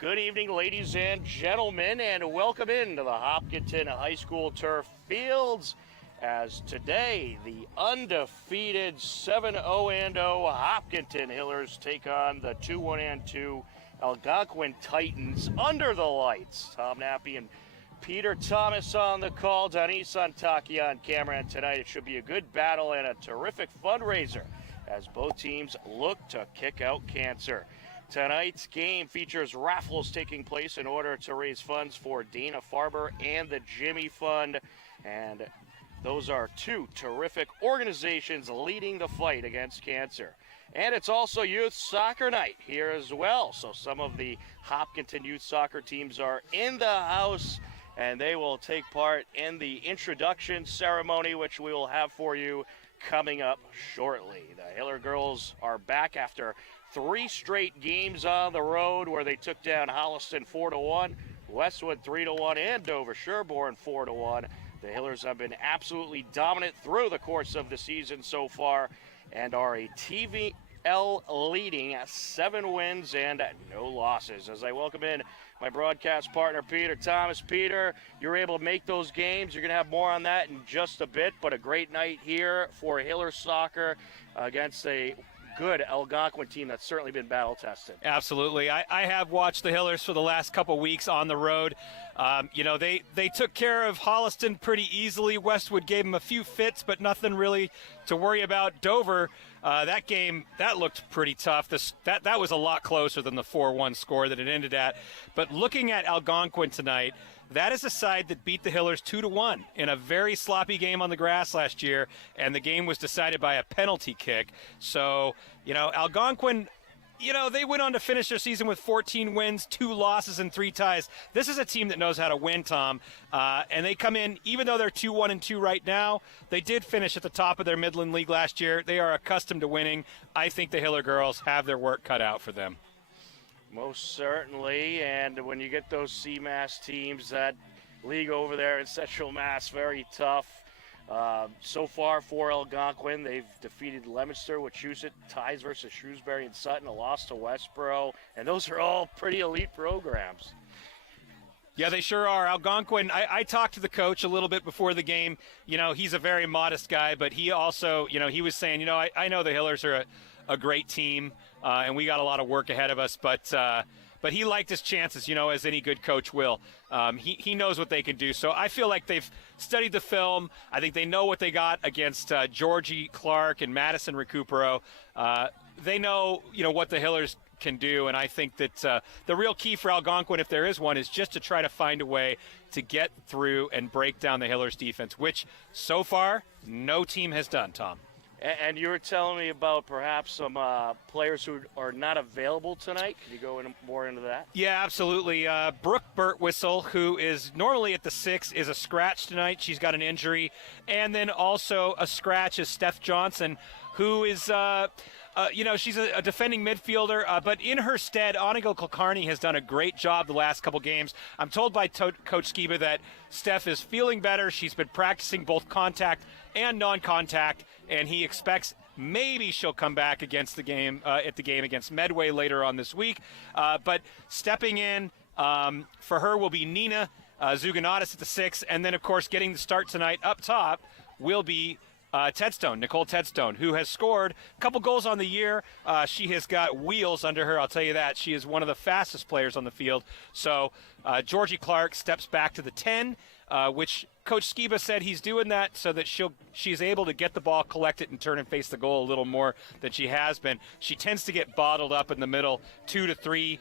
Good evening, ladies and gentlemen, and welcome into the Hopkinton High School turf fields as today the undefeated 7-0-0 Hopkinton Hillers take on the 2-1-2 Algonquin Titans under the lights. Tom Nappy and Peter Thomas on the call, Denise Santaki on camera, and tonight it should be a good battle and a terrific fundraiser as both teams look to kick out cancer. Tonight's game features raffles taking place in order to raise funds for Dana-Farber and the Jimmy Fund. And those are two terrific organizations leading the fight against cancer. And it's also youth soccer night here as well. So some of the Hopkinton youth soccer teams are in the house, and they will take part in the introduction ceremony, which we will have for you coming up shortly. The Hiller girls are back after 3 straight games on the road where they took down Holliston 4-1, Westwood 3-1, and Dover Sherborne 4-1. The Hillers have been absolutely dominant through the course of the season so far and are a TVL leading 7 wins and no losses. As I welcome in my broadcast partner, Peter Thomas. Peter, you're able to make those games. You're going to have more on that in just a bit, but a great night here for Hiller soccer against a good Algonquin team that's certainly been battle-tested. Absolutely. I have watched the Hillers for the last couple weeks on the road. They took care of Holliston pretty easily. Westwood gave them a few fits, but nothing really to worry about. Dover, that game, that looked pretty tough. That was a lot closer than the 4-1 score that it ended at. But looking at Algonquin tonight, that is a side that beat the Hillers 2-1 in a very sloppy game on the grass last year, and the game was decided by a penalty kick. So, Algonquin, they went on to finish their season with 14 wins, 2 losses, and 3 ties. This is a team that knows how to win, Tom, and they come in, even though they're 2-1-2 right now, they did finish at the top of their Midland League last year. They are accustomed to winning. I think the Hiller girls have their work cut out for them. Most certainly, and when you get those CMAS teams, that league over there in Central Mass, very tough. So far for Algonquin, they've defeated Leominster, Wachusett, ties versus Shrewsbury and Sutton, a loss to Westboro, and those are all pretty elite programs. Yeah, they sure are. Algonquin, I talked to the coach a little bit before the game. He's a very modest guy, but he also, he was saying, I know the Hillers are a great team, and we got a lot of work ahead of us, but he liked his chances, as any good coach will. He knows what they can do. So I feel like they've studied the film. I think they know what they got against Georgie Clark and Madison Recupero. They know, what the Hillers can do, and I think that the real key for Algonquin, if there is one, is just to try to find a way to get through and break down the Hillers defense, which so far no team has done, Tom. And you were telling me about perhaps some players who are not available tonight. Can you go more into that? Yeah, absolutely. Brooke Birtwhistle, who is normally at the 6, is a scratch tonight. She's got an injury. And then also a scratch is Steph Johnson, who is she's a defending midfielder, but in her stead, Onigo Kulkarni has done a great job the last couple games. I'm told by Coach Skiba that Steph is feeling better. She's been practicing both contact and non-contact, and he expects maybe she'll come back against the game at the game against Medway later on this week. But stepping in for her will be Nina Zuganatis at the 6, and then, of course, getting the start tonight up top will be Nicole Tedstone, who has scored a couple goals on the year. She has got wheels under her, I'll tell you that. She is one of the fastest players on the field. So Georgie Clark steps back to the 10, which Coach Skiba said he's doing that so that she's able to get the ball, collect it, and turn and face the goal a little more than she has been. She tends to get bottled up in the middle, 2 to 3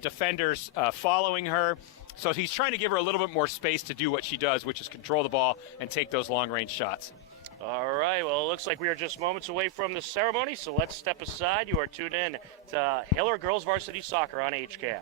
defenders following her. So he's trying to give her a little bit more space to do what she does, which is control the ball and take those long-range shots. All right, well, it looks like we are just moments away from the ceremony, so let's step aside. You are tuned in to Hiller Girls Varsity Soccer on HCAM.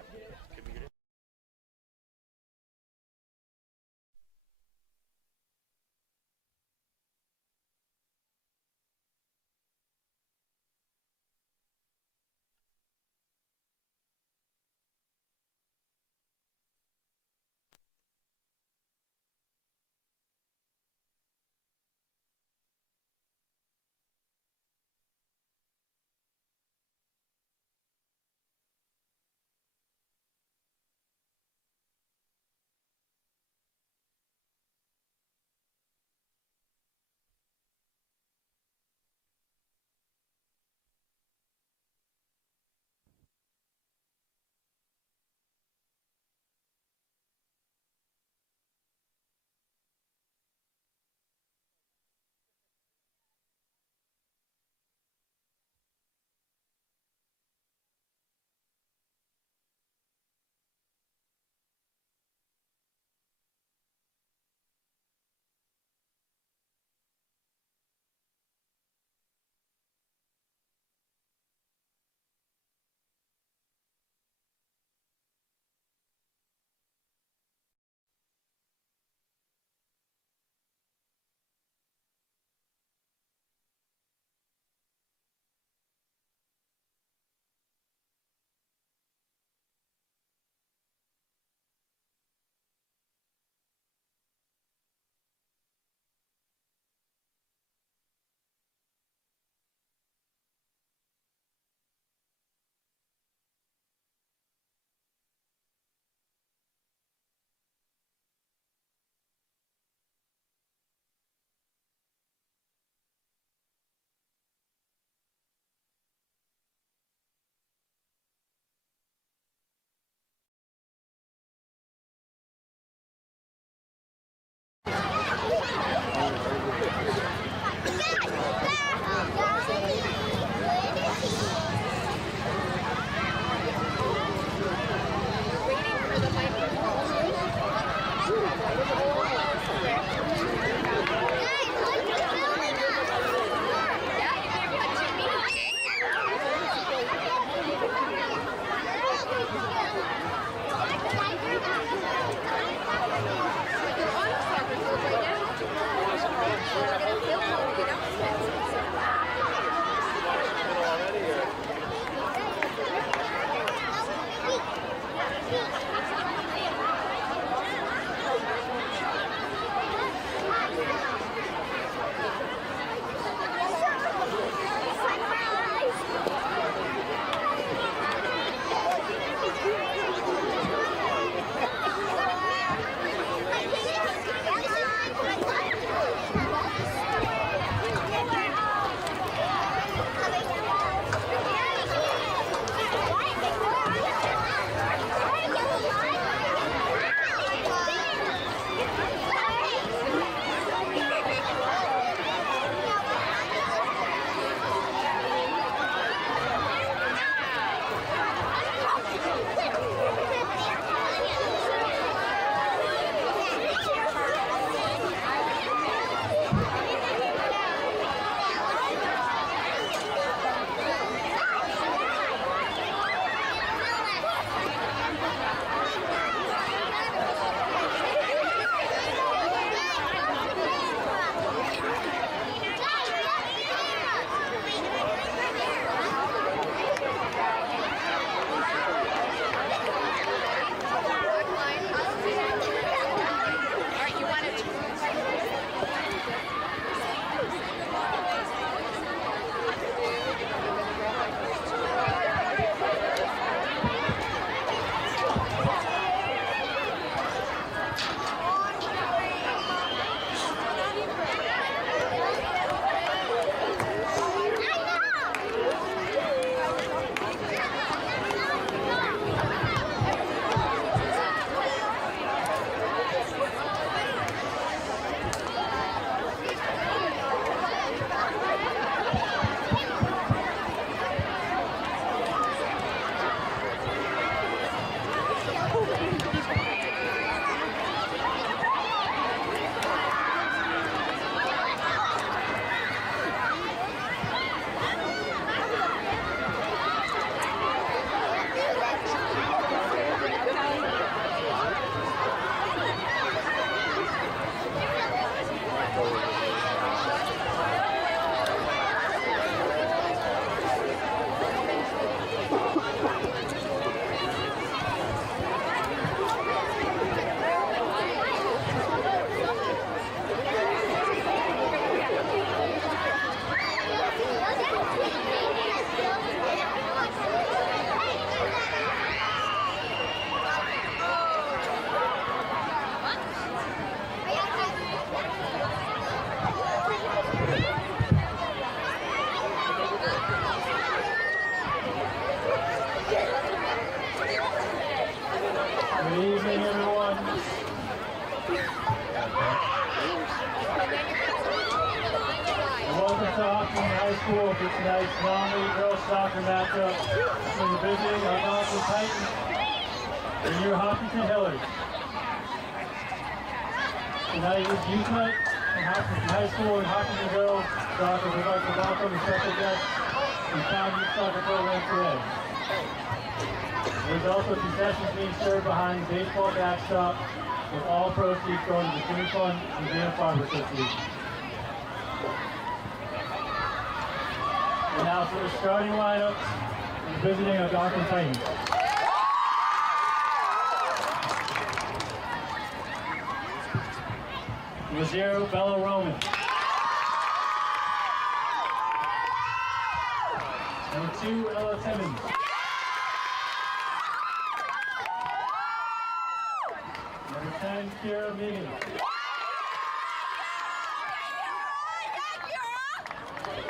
High School for tonight's non-league girls soccer matchup between the visiting Algonquin Titans and your Hopkinton Hillers. Tonight is youth night in Hopkinton High School and Hopkinton girls soccer would like to welcome the special guests from Town Youth Soccer Program today. There's also concessions being served behind the baseball backstop, with all proceeds going to the Food Fund and Dana Farm Association. And now for the starting lineup, the visiting Algonquin Titans. Number 0, Bella Roman. Number 2, Ella Timmons. Number 10, Kira Megan.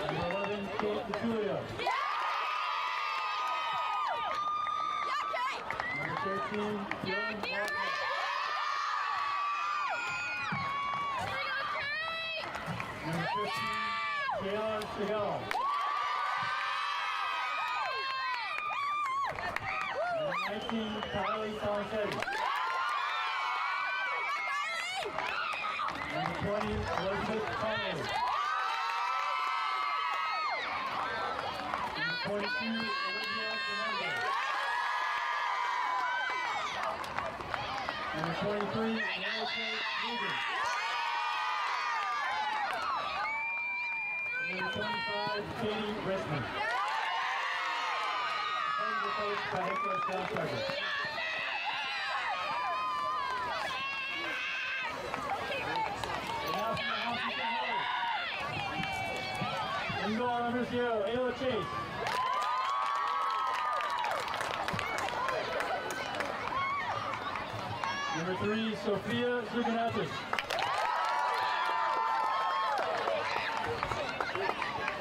Number 11, Kate DeTulio. Number 13, Dylan Walker. Number 15, Taylor Segal. Number 19, Kylie Salantetti. Number 20, Elizabeth Conley. Number 22, Olivia Fernandez. Number 23, Melissa Rubin. Number 25, Katie Richmond. And the coach by head coach John Tucker. And goal number 0, Ayla Chase. Number 3, Sophia Zuganatis.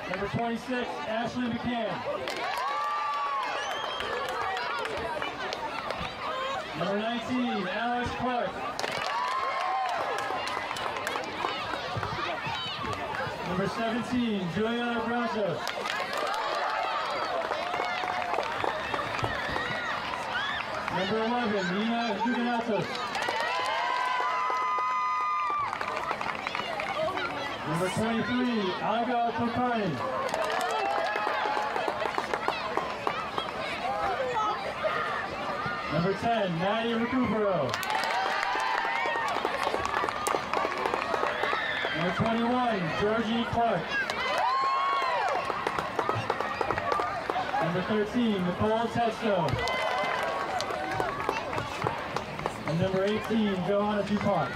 Number 26, Ashley McCann. Number 19, Alex Clark. Number 17, Juliana Bronzos. Number 11, Nina Zuganatos. Number 23, Alga Tokani. Number 10, Maddie Recupero. Number 21, Georgie Clark. Number 13, Nicole Testo. And number 18, Joanna DuPont.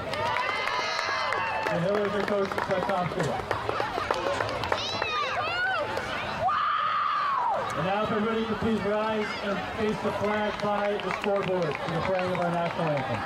The Hillers are coached by Tom Stewart. And now if everybody could please rise and face the flag by the scoreboard for the playing of our national anthem.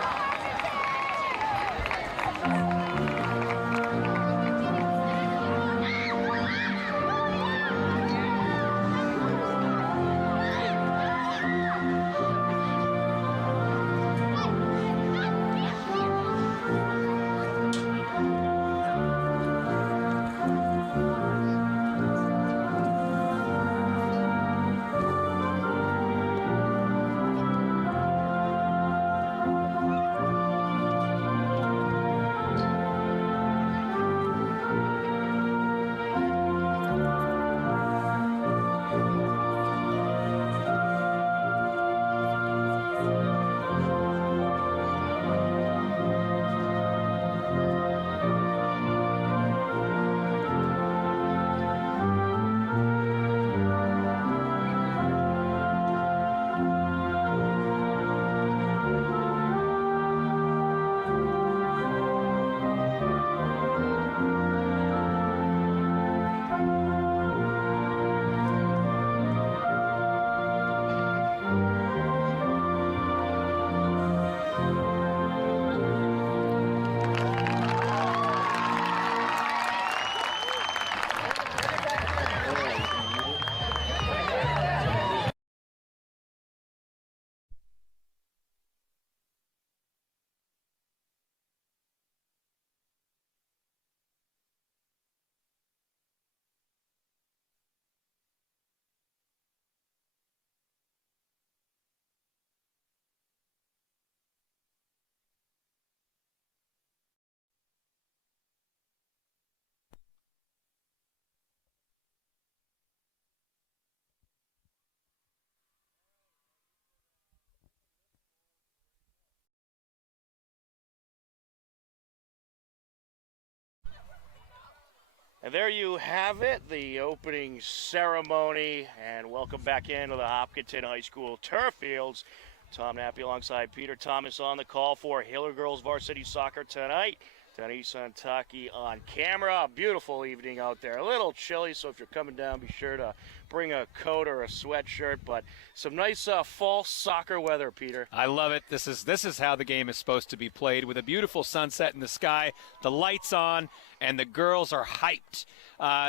And there you have it, the opening ceremony. And welcome back into the Hopkinton High School turf fields. Tom Nappy alongside Peter Thomas on the call for Hiller Girls Varsity Soccer tonight. Denise Antaki on camera. Beautiful evening out there. A little chilly, so if you're coming down, be sure to bring a coat or a sweatshirt. But some nice fall soccer weather, Peter. I love it. This is how the game is supposed to be played, with a beautiful sunset in the sky, the lights on, and the girls are hyped.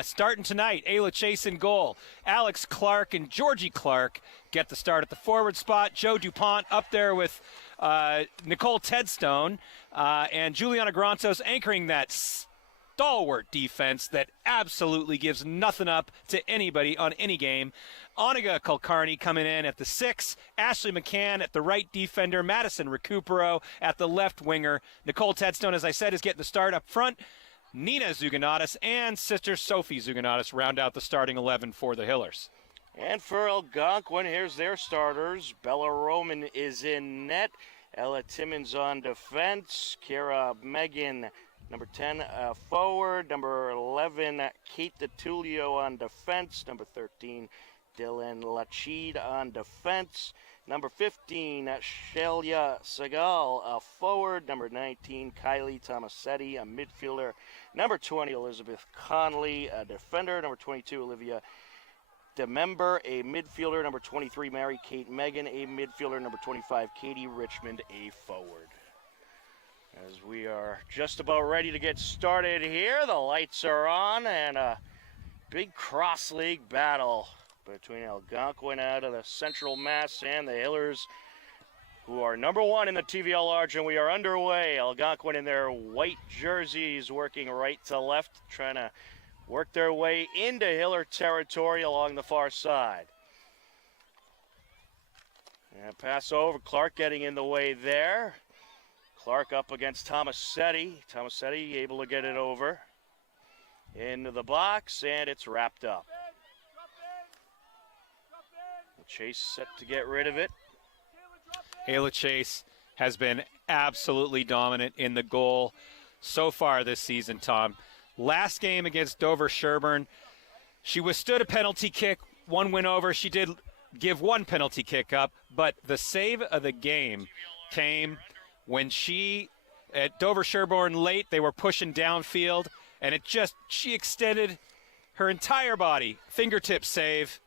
Starting tonight, Ayla Chase in goal. Alex Clark and Georgie Clark get the start at the forward spot. Joe DuPont up there with Nicole Tedstone and Juliana Grantos anchoring that stalwart defense that absolutely gives nothing up to anybody on any game. Oniga Kulkarni coming in at the 6, Ashley McCann at the right defender, Madison Recupero at the left winger. Nicole Tedstone, as I said, is getting the start up front. Nina Zuganatis and sister Sophie Zuganatis round out the starting 11 for the Hillers. And for Algonquin, here's their starters. Bella Roman is in net. Ella Timmons on defense. Kara Megan, number 10, forward. Number 11, Kate DeTulio on defense. Number 13, Dylan Lachid on defense. Number 15, Shelia Segal, forward. Number 19, Kylie Tomasetti, a midfielder. Number 20, Elizabeth Conley, a defender. Number 22, Olivia DeMember, a midfielder. Number 23, Mary Kate Megan, a midfielder. Number 25, Katie Richmond, a forward. As we are just about ready to get started here, the lights are on, and a big cross-league battle between Algonquin out of the Central Mass and the Hillers, who are number 1 in the TVL Large, and we are underway. Algonquin in their white jerseys working right to left, trying to work their way into Hiller territory along the far side. And pass over, Clark getting in the way there. Clark up against Tomasetti. Tomasetti able to get it over into the box, and it's wrapped up. Chase set to get rid of it. Ayla Chase has been absolutely dominant in the goal so far this season, Tom. Last game against Dover Sherburne, she withstood a penalty kick, one win over. She did give one penalty kick up, but the save of the game came when she, at Dover Sherburne late, they were pushing downfield, and she extended her entire body, fingertip save,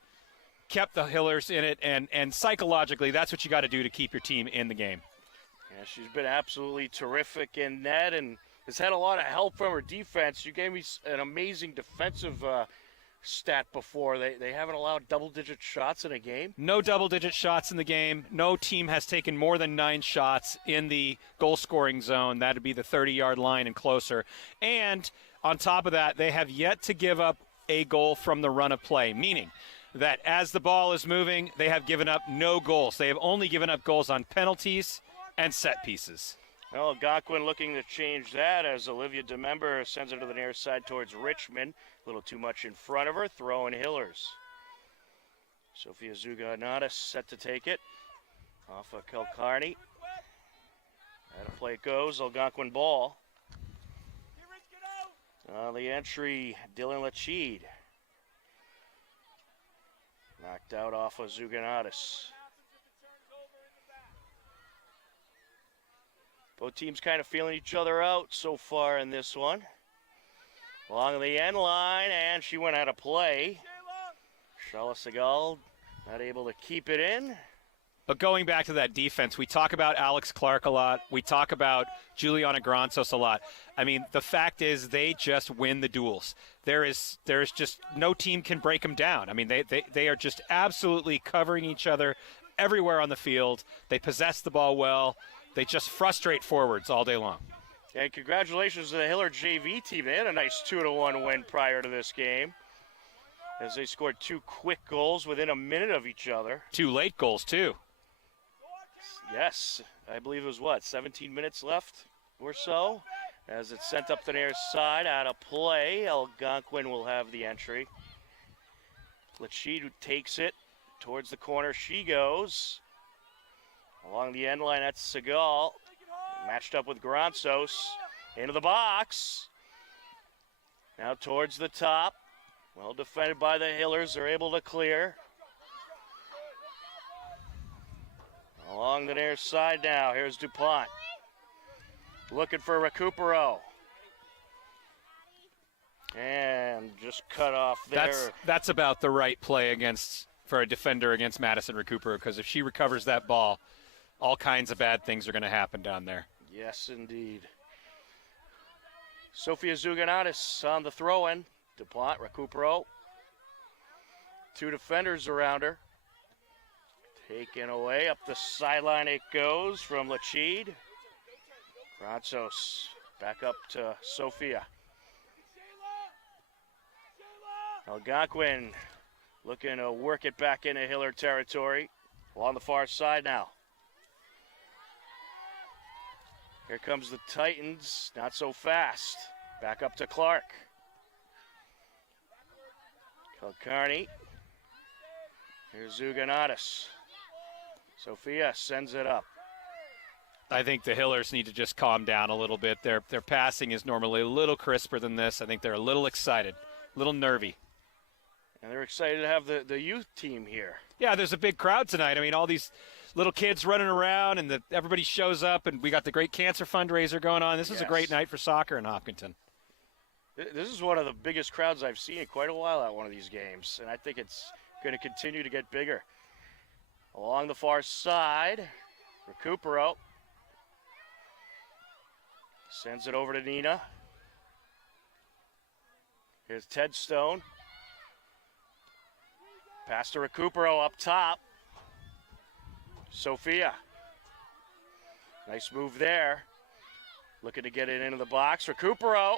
kept the Hillers in it, and psychologically, that's what you got to do to keep your team in the game. Yeah, she's been absolutely terrific in net and has had a lot of help from her defense. You gave me an amazing defensive stat before. They haven't allowed double-digit shots in a game. No double-digit shots in the game. No team has taken more than 9 shots in the goal-scoring zone. That would be the 30-yard line and closer. And on top of that, they have yet to give up a goal from the run of play, meaning that as the ball is moving, they have given up no goals. They have only given up goals on penalties and set pieces. Well, Algonquin looking to change that as Olivia DeMember sends it to the near side towards Richmond. A little too much in front of her, throwing Hillers. Sophia Zuganatis set to take it off of Kulkarni. Out of play it goes, Algonquin ball. The entry, Dylan Lachid. Knocked out off of Zuganatis. Both teams kind of feeling each other out so far in this one. Along the end line, and she went out of play. Shala Segal not able to keep it in. But going back to that defense, we talk about Alex Clark a lot. We talk about Juliana Grantos a lot. I mean, the fact is they just win the duels. There is just no team can break them down. I mean, they are just absolutely covering each other everywhere on the field. They possess the ball well. They just frustrate forwards all day long. And congratulations to the Hiller JV team. They had a nice 2-1 win prior to this game, as they scored 2 quick goals within a minute of each other. 2 late goals, too. Yes, I believe it was, 17 minutes left or so, as it's sent up the near side, out of play. Algonquin will have the entry. Lachid takes it towards the corner. She goes along the end line. That's Segal, matched up with Grantos into the box. Now towards the top. Well defended by the Hillers. They're able to clear. Along the near side now. Here's DuPont. Looking for Recupero. And just cut off there. That's about the right play for a defender against Madison Recupero, because if she recovers that ball, all kinds of bad things are going to happen down there. Yes, indeed. Sofia Zuganatis on the throw-in. DuPont, Recupero. Two defenders around her. Taken away. Up the sideline it goes from Lachid. Granzos back up to Sofia. Algonquin looking to work it back into Hiller territory. Along the far side now. Here comes the Titans, not so fast. Back up to Clark. Kulkarni. Here's Zuganatis. Sofia sends it up. I think the Hillers need to just calm down a little bit. Their passing is normally a little crisper than this. I think they're a little excited, a little nervy. And they're excited to have the youth team here. Yeah, there's a big crowd tonight. I mean, all these little kids running around, and everybody shows up, and we got the great cancer fundraiser going on. This is a great night for soccer in Hopkinton. This is one of the biggest crowds I've seen in quite a while at one of these games, and I think it's going to continue to get bigger. Along the far side, Recupero sends it over to Nina. Here's Ted Stone. Pass to Recupero up top. Sofia. Nice move there. Looking to get it into the box. Recupero.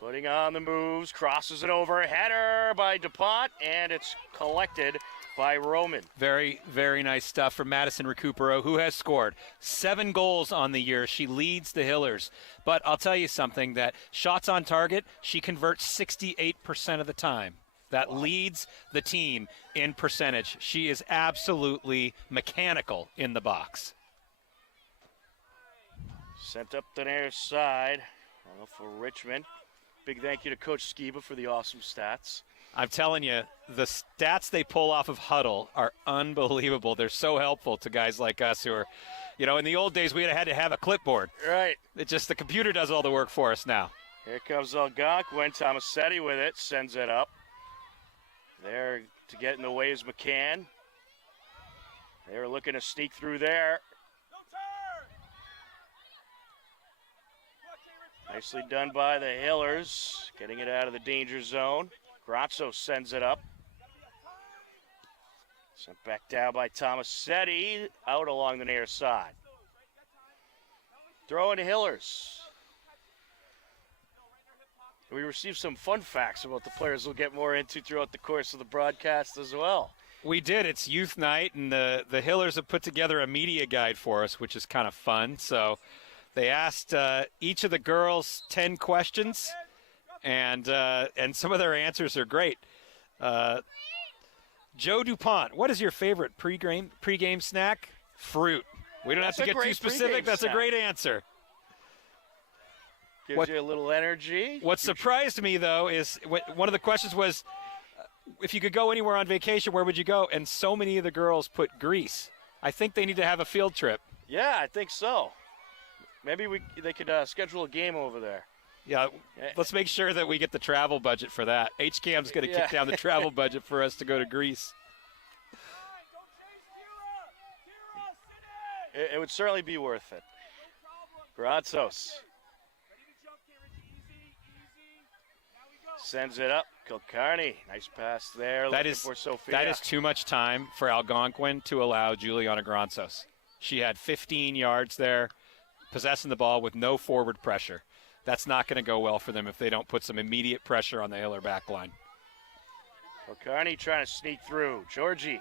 Putting on the moves. Crosses it over. Header by DuPont. And it's collected by Roman. Very, very nice stuff from Madison Recupero, who has scored 7 goals on the year. She leads the Hillers. But I'll tell you something, that shots on target, she converts 68% of the time. That leads the team in percentage. She is absolutely mechanical in the box. Sent up the near side for Richmond. Big thank you to Coach Skiba for the awesome stats. I'm telling you, the stats they pull off of Huddle are unbelievable. They're so helpful to guys like us who are, in the old days we had to have a clipboard. Right. The computer does all the work for us now. Here comes Algonquin. Tomasetti with it, sends it up. There to get in the way is McCann. They were looking to sneak through there. Nicely done by the Hillers, getting it out of the danger zone. Grazzo sends it up. Sent back down by Tomasetti, out along the near side. Throwing to Hillers. We received some fun facts about the players we'll get more into throughout the course of the broadcast as well. We did. It's youth night, and the Hillers have put together a media guide for us, which is kind of fun. So they asked each of the girls 10 questions, and some of their answers are great. Joe DuPont, what is your favorite pregame snack? Fruit. We don't have to get too specific. That's a great answer. Gives you a little energy. What surprised me, though, is one of the questions was, if you could go anywhere on vacation, where would you go? And so many of the girls put Greece. I think they need to have a field trip. Yeah, I think so. Maybe they could schedule a game over there. Yeah, let's make sure that we get the travel budget for that. HCAM's going to kick down the travel budget for us to go to Greece. It would certainly be worth it. Grazos sends it up. Kulkarni, nice pass there. For Sofia. That is too much time for Algonquin to allow Juliana Granzos. She had 15 yards there, possessing the ball with no forward pressure. That's not going to go well for them if they don't put some immediate pressure on the Hiller back line. Kulkarni trying to sneak through. Georgie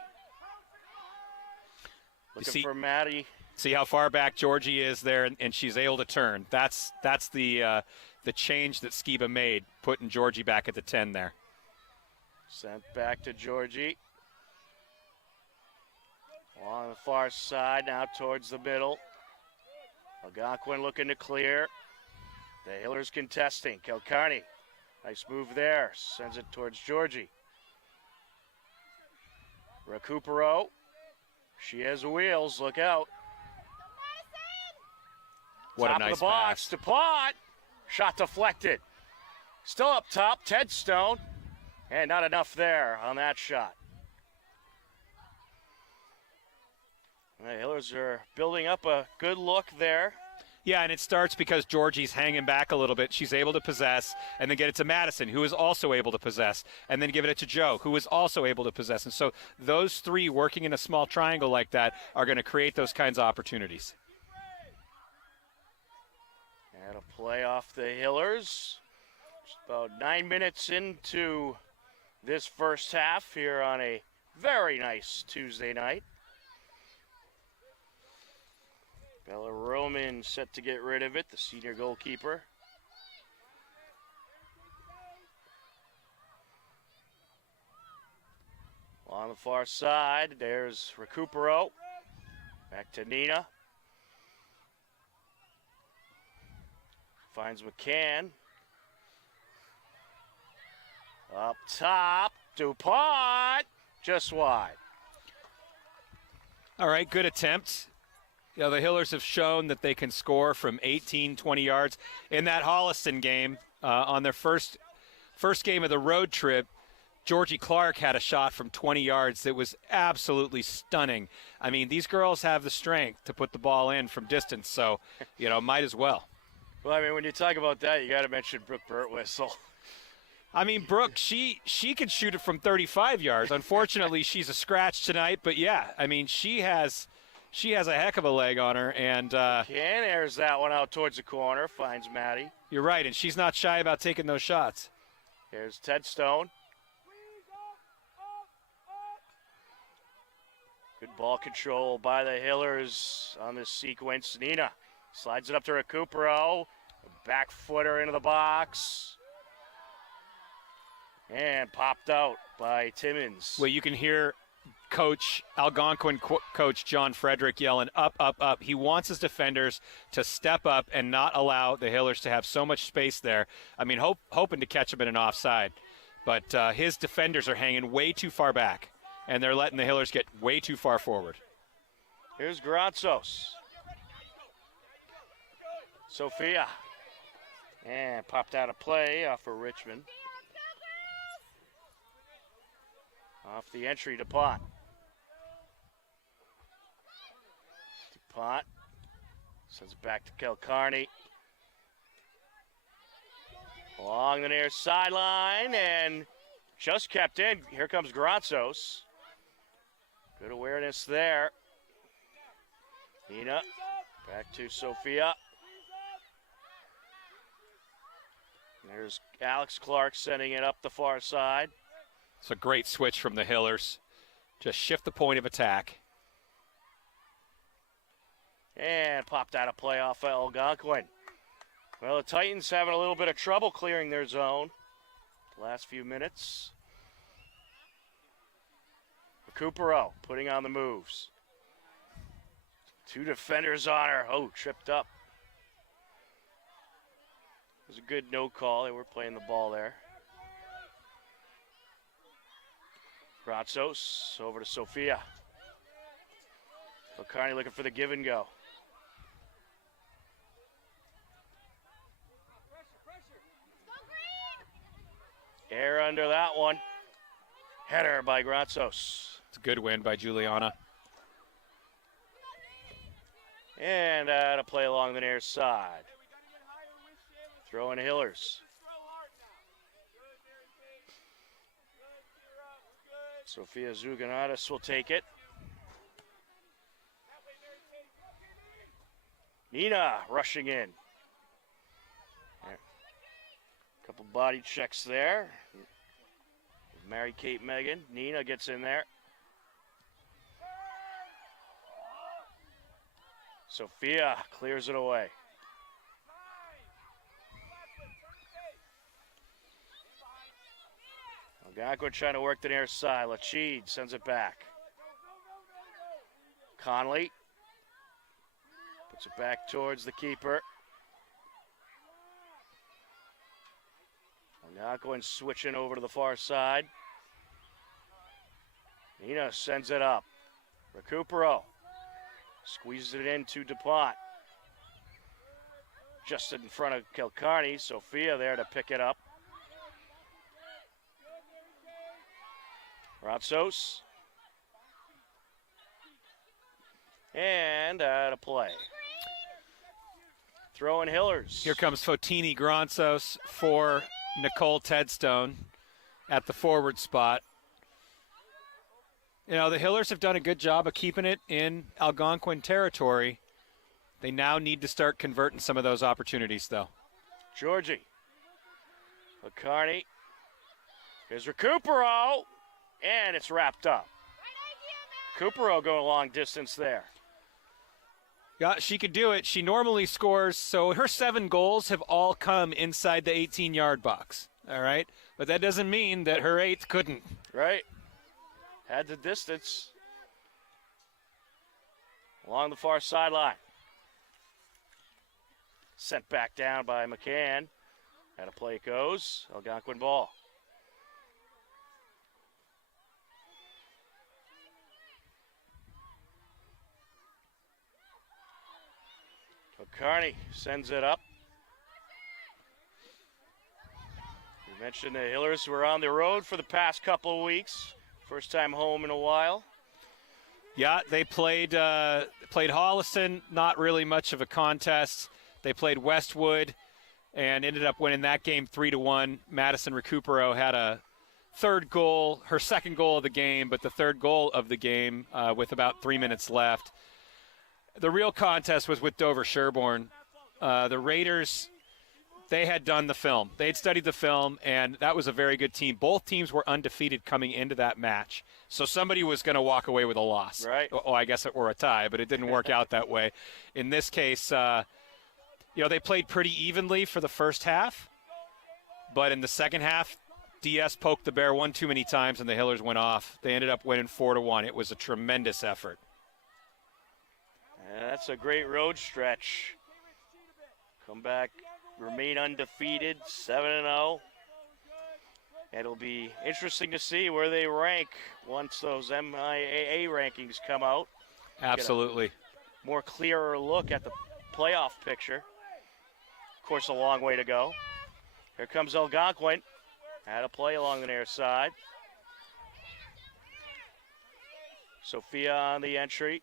looking for Maddie. See how far back Georgie is there, and she's able to turn. That's the change that Skiba made, putting Georgie back at the 10 there. Sent back to Georgie. On the far side, now towards the middle. Algonquin looking to clear. The Hillers contesting. Kilcarney, nice move there. Sends it towards Georgie. Recupero. She has wheels. Look out. What Top a nice of the box pass. to Pot. Shot deflected. Still up top, Ted Stone. And not enough there on that shot. The Hillers are building up a good look there. Yeah, and it starts because Georgie's hanging back a little bit. She's able to possess and then get it to Madison, who is also able to possess, and then give it to Joe, who is also able to possess. And so those three working in a small triangle like that are going to create those kinds of opportunities. And a play off the Hillers. Just about 9 minutes into this first half here on a very nice Tuesday night. Bella Roman set to get rid of it, the senior goalkeeper. On the far side, there's Recupero. Back to Nina. Finds McCann. Up top, DuPont, just wide. All right, good attempt. You know, the Hillers have shown that they can score from 18, 20 yards. In that Holliston game, on their first game of the road trip, Georgie Clark had a shot from 20 yards that was absolutely stunning. I mean, these girls have the strength to put the ball in from distance, so, you know, might as well. Well, I mean, when you talk about that, you got to mention Brooke Birtwistle. I mean, Brooke, she can shoot it from 35 yards. Unfortunately, she's a scratch tonight, but yeah, I mean, she has a heck of a leg on her, and Can airs that one out towards the corner, finds Maddie. you're right, and she's not shy about taking those shots. Here's Ted Stone. Good ball control by the Hillers on this sequence. Nina slides it up to Recupero. Back footer into the box. And popped out by Timmons. Well, you can hear Coach Algonquin coach John Frederick yelling up, up, up. He wants his defenders to step up and not allow the Hillers to have so much space there. I mean, hoping to catch him in an offside. But his defenders are hanging way too far back, and they're letting the Hillers get way too far forward. Here's Granzos. Sophia. And popped out of play for Richmond. Off the entry, DuPont. DuPont sends it back to Kilcarney. Along the near sideline and just kept in. Here comes Granzos. Good awareness there. Nina back to Sophia. There's Alex Clark sending it up the far side. It's a great switch from the Hillers. Just shift the point of attack. And popped out of play off Algonquin. Well, the Titans having a little bit of trouble clearing their zone. Last few minutes. Recupero putting on the moves. Two defenders on her. Oh, tripped up. It was a good no call. They were playing the ball there. Granzos over to Sophia. O'Carney looking for the give and go. Air under that one. Header by Granzos. It's a good win by Juliana. And to play along the near side. Throwing Hillers. Sophia Zuganatis will take it. Nina rushing in. Couple body checks there. Mary Kate Megan. Nina gets in there. Sophia clears it away. Algonquin trying to work the near side. Lachid sends it back. Conley puts it back towards the keeper. Algonquin switching over to the far side. Nina sends it up. Recupero squeezes it into DuPont. Just in front of Kilcarney. Sophia there to pick it up. Ratsos. And out of play. Throwing Hillers. Here comes Fotini Gronsos for Nicole Tedstone at the forward spot. You know, the Hillers have done a good job of keeping it in Algonquin territory. They now need to start converting some of those opportunities, though. Georgie. McCarney. Here's Recupero. And it's wrapped up. Recupero going a long distance there. Yeah, she could do it. She normally scores, so her 7 goals have all come inside the 18-yard box, all right? But that doesn't mean that her 8th couldn't. Right. Had the distance. Along the far sideline. Sent back down by McCann. Out of play it goes. Algonquin ball. Carney sends it up. We mentioned the Hillers were on the road for the past couple of weeks. First time home in a while. Yeah, they played Holliston, not really much of a contest. They played Westwood and ended up winning that game 3-1. Madison Recupero had a third goal, her second goal of the game, but the third goal of the game with about 3 minutes left. The real contest was with Dover Sherborne. The Raiders, they had done the film. They had studied the film, and that was a very good team. Both teams were undefeated coming into that match. So somebody was going to walk away with a loss. Right. Oh, I guess or a tie, but it didn't work out that way. In this case, they played pretty evenly for the first half. But in the second half, DS poked the bear one too many times, and the Hillers went off. They ended up winning 4-1. It was a tremendous effort. And that's a great road stretch. Come back, remain undefeated, 7-0. It'll be interesting to see where they rank once those MIAA rankings come out. Absolutely. More clearer look at the playoff picture. Of course, a long way to go. Here comes Algonquin. Had a play along the near side. Sophia on the entry.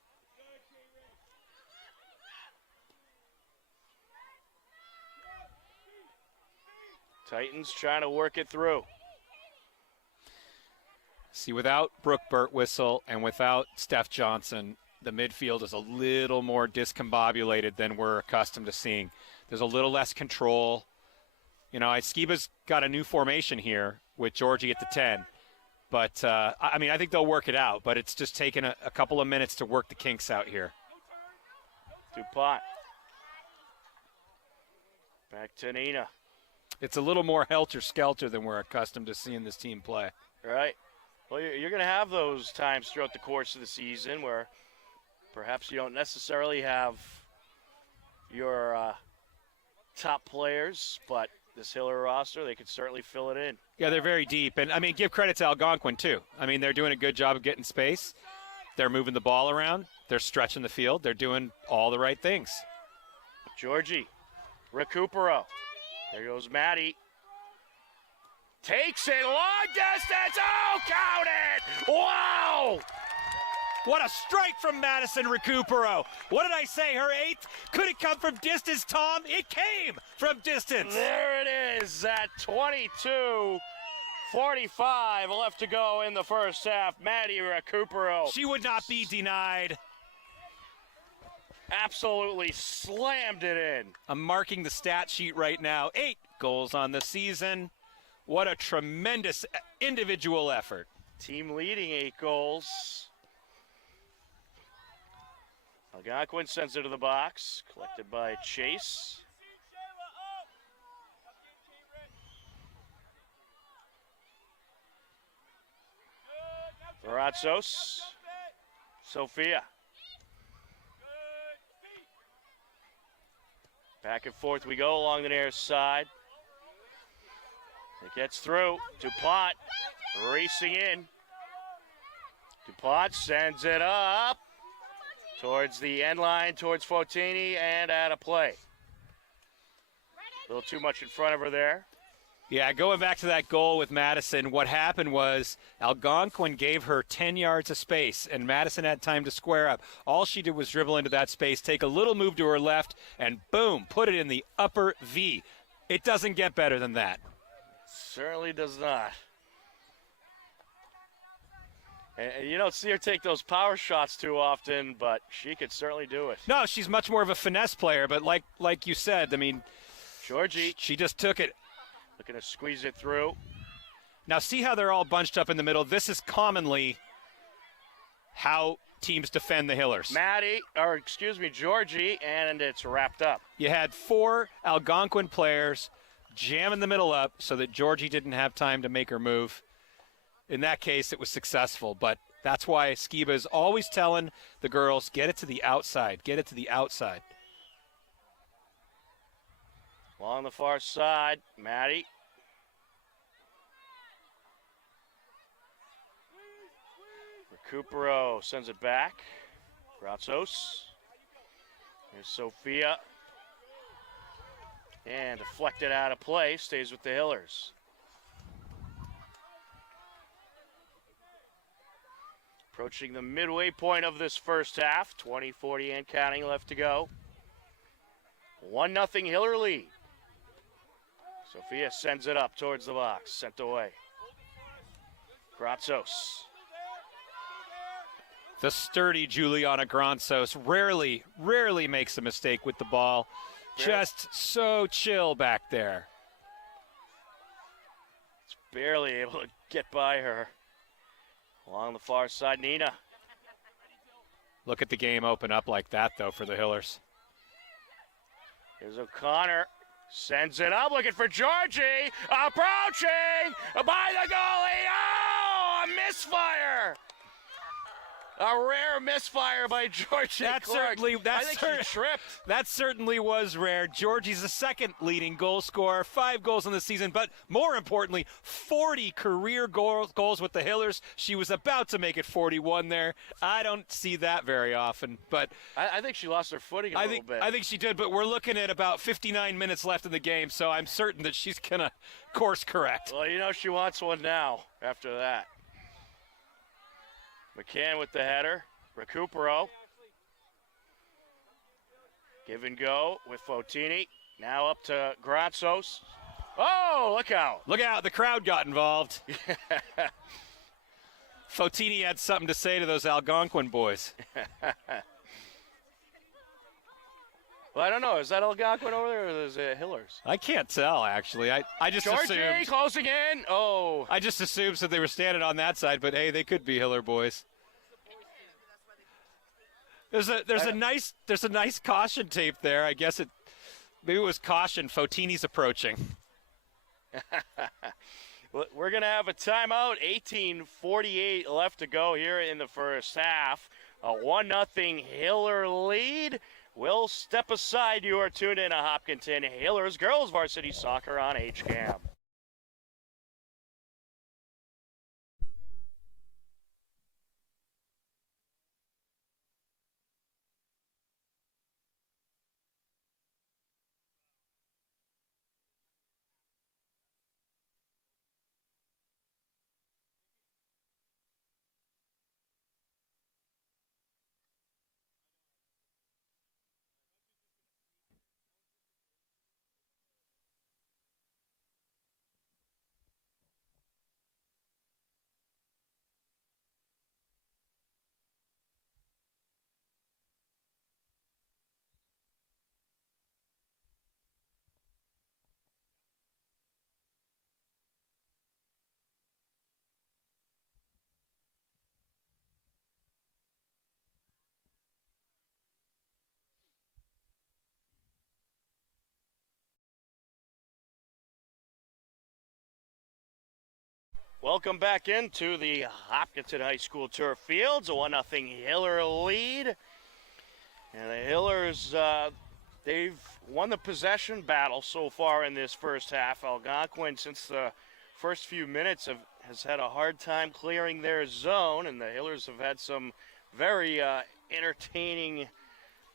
Titans trying to work it through. See, without Brooke Birtwhistle and without Steph Johnson, the midfield is a little more discombobulated than we're accustomed to seeing. There's a little less control. You know, Skiba's got a new formation here with Georgie at the 10. But, I think they'll work it out, but it's just taken a couple of minutes to work the kinks out here. DuPont. Back to Nina. It's a little more helter-skelter than we're accustomed to seeing this team play. Right. Well, you're going to have those times throughout the course of the season where perhaps you don't necessarily have your top players, but this Hiller roster, they could certainly fill it in. Yeah, they're very deep. And, give credit to Algonquin, too. They're doing a good job of getting space. They're moving the ball around. They're stretching the field. They're doing all the right things. Georgie. Recupero. There goes Maddie. Takes it long distance. Oh, count it! Wow! What a strike from Madison Recupero. What did I say? Her 8th? Could it come from distance, Tom? It came from distance. There it is at 22:45 left to go in the first half. Maddie Recupero. She would not be denied. Absolutely slammed it in. I'm marking the stat sheet right now. 8 goals on the season. What a tremendous individual effort. Team leading 8 goals. Algonquin sends it to the box. Collected by Chase. Varatsos. Sophia. Back and forth we go along the near side. It gets through. DuPont racing in. DuPont sends it up towards the end line, towards Fotini, and out of play. A little too much in front of her there. Yeah, going back to that goal with Madison, what happened was Algonquin gave her 10 yards of space, and Madison had time to square up. All she did was dribble into that space, take a little move to her left, and boom, put it in the upper V. It doesn't get better than that. Certainly does not. And you don't see her take those power shots too often, but she could certainly do it. No, she's much more of a finesse player, but like you said, I mean, Georgie. She just took it. Looking to squeeze it through. Now see how they're all bunched up in the middle. This is commonly how teams defend the Hillers. Georgie, and it's wrapped up. You had 4 Algonquin players jamming the middle up so that Georgie didn't have time to make her move. In that case, it was successful, but that's why Skiba is always telling the girls, get it to the outside, get it to the outside. Along the far side, Maddie. Recupero sends it back. Gratsos. Here's Sophia. And deflected out of play, stays with the Hillers. Approaching the midway point of this first half. 20-40 and counting left to go. 1-0 Hiller lead. Sophia sends it up towards the box, sent away. Gratsos. The sturdy Juliana Gransos rarely makes a mistake with the ball. Just so chill back there. It's barely able to get by her. Along the far side, Nina. Look at the game open up like that, though, for the Hillers. Here's O'Connor. Sends it up, looking for Georgie. Approaching by the goalie. Oh, a misfire. A rare misfire by Georgie Clark. I think she tripped. That certainly was rare. Georgie's the second leading goal scorer, 5 goals in the season, but more importantly, 40 career goals with the Hillers. She was about to make it 41 there. I don't see that very often, but I think she lost her footing a little bit. I think she did, but we're looking at about 59 minutes left in the game, so I'm certain that she's going to course correct. Well, you know she wants one now after that. McCann with the header. Recupero. Give and go with Fotini. Now up to Gratsos. Oh, look out. Look out. The crowd got involved. Fotini had something to say to those Algonquin boys. Well, I don't know. Is that Algonquin over there, or is it Hillers? I can't tell, actually. I just Georgie assumed. Closing in. Oh. I just assumed that they were standing on that side, but hey, they could be Hiller boys. There's a nice caution tape there. I guess maybe it was caution. Fotini's approaching. We're gonna have a timeout. 18:48 left to go here in the first half. A 1-0 Hiller lead. We'll step aside. You are tuned in to Hopkinton Hillers Girls Varsity Soccer on HCAM. Welcome back into the Hopkinton High School turf fields. A 1-0 Hiller lead. And the Hillers they've won the possession battle so far in this first half. Algonquin, since the first few minutes, has had a hard time clearing their zone, and the Hillers have had some very entertaining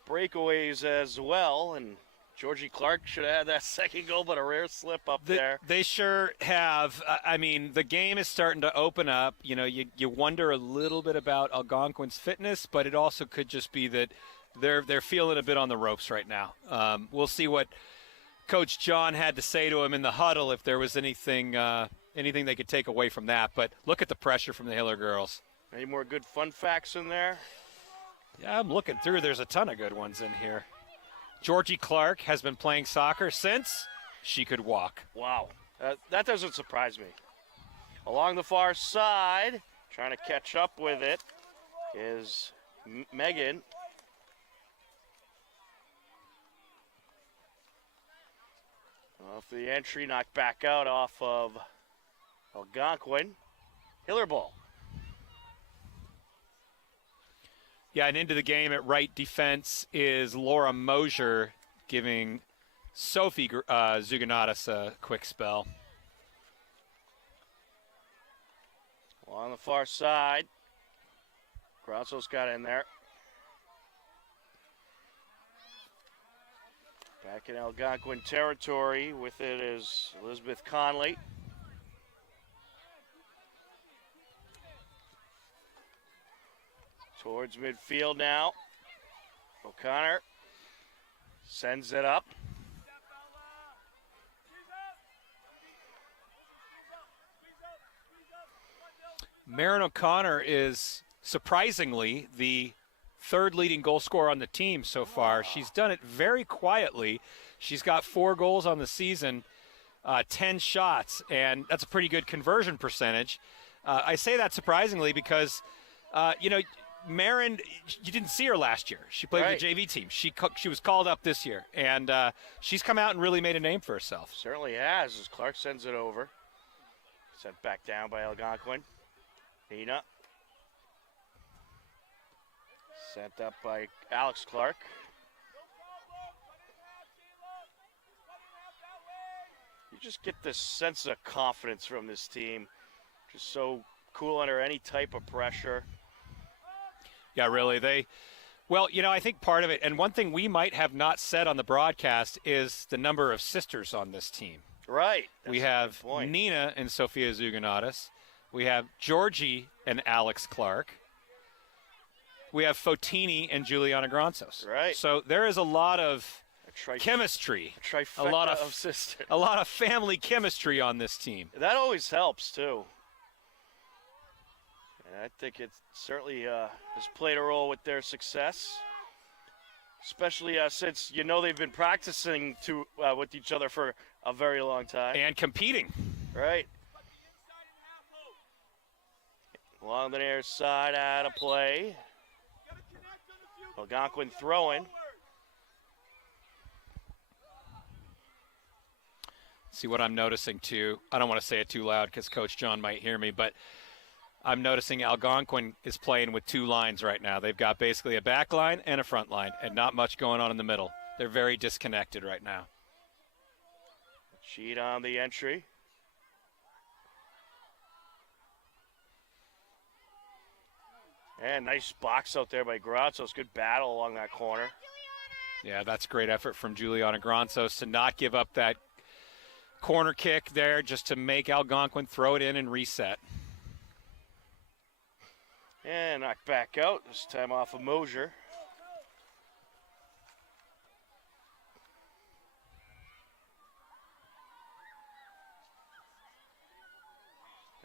breakaways as well. And Georgie Clark should have had that second goal, but a rare slip up there. They sure have. I mean, the game is starting to open up. You know, you wonder a little bit about Algonquin's fitness, but it also could just be that they're feeling a bit on the ropes right now. We'll see what Coach John had to say to him in the huddle, if there was anything they could take away from that. But look at the pressure from the Hiller girls. Any more good fun facts in there? Yeah, I'm looking through. There's a ton of good ones in here. Georgie Clark has been playing soccer since she could walk. Wow, that doesn't surprise me. Along the far side, trying to catch up with it, is Megan. Off the entry, knocked back out off of Algonquin. Hiller ball. Yeah, and into the game at right defense is Laura Mosier, giving Sophie Zuganatis a quick spell. On the far side, Grasso's got in there. Back in Algonquin territory with it is Elizabeth Conley. Towards midfield now. O'Connor sends it up. Marin O'Connor is surprisingly the third leading goal scorer on the team so far. She's done it very quietly. She's got 4 goals on the season, 10 shots, and that's a pretty good conversion percentage. I say that surprisingly because, Marin, you didn't see her last year. She played with the JV team. She was called up this year, and she's come out and really made a name for herself. Certainly has, as Clark sends it over. Sent back down by Algonquin. Nina. Sent up by Alex Clark. You just get this sense of confidence from this team. Just so cool under any type of pressure. Yeah, really. I think part of it, and one thing we might have not said on the broadcast, is the number of sisters on this team. Right. We have Nina and Sophia Zuganatis. We have Georgie and Alex Clark. We have Fotini and Juliana Granzos. Right. So there is a lot of chemistry. A lot of sisters. A lot of family chemistry on this team. That always helps, too. And I think it certainly has played a role with their success, especially since they've been practicing with each other for a very long time. And competing. Right. Along the near side, out of play. Algonquin throwing. See what I'm noticing, too. I don't want to say it too loud because Coach John might hear me, but I'm noticing Algonquin is playing with 2 lines right now. They've got basically a back line and a front line and not much going on in the middle. They're very disconnected right now. Cheat on the entry. And nice box out there by Granzos. Good battle along that corner. Yeah, that's great effort from Juliana Granzos to not give up that corner kick there, just to make Algonquin throw it in and reset. And knocked back out, this time off of Mosier.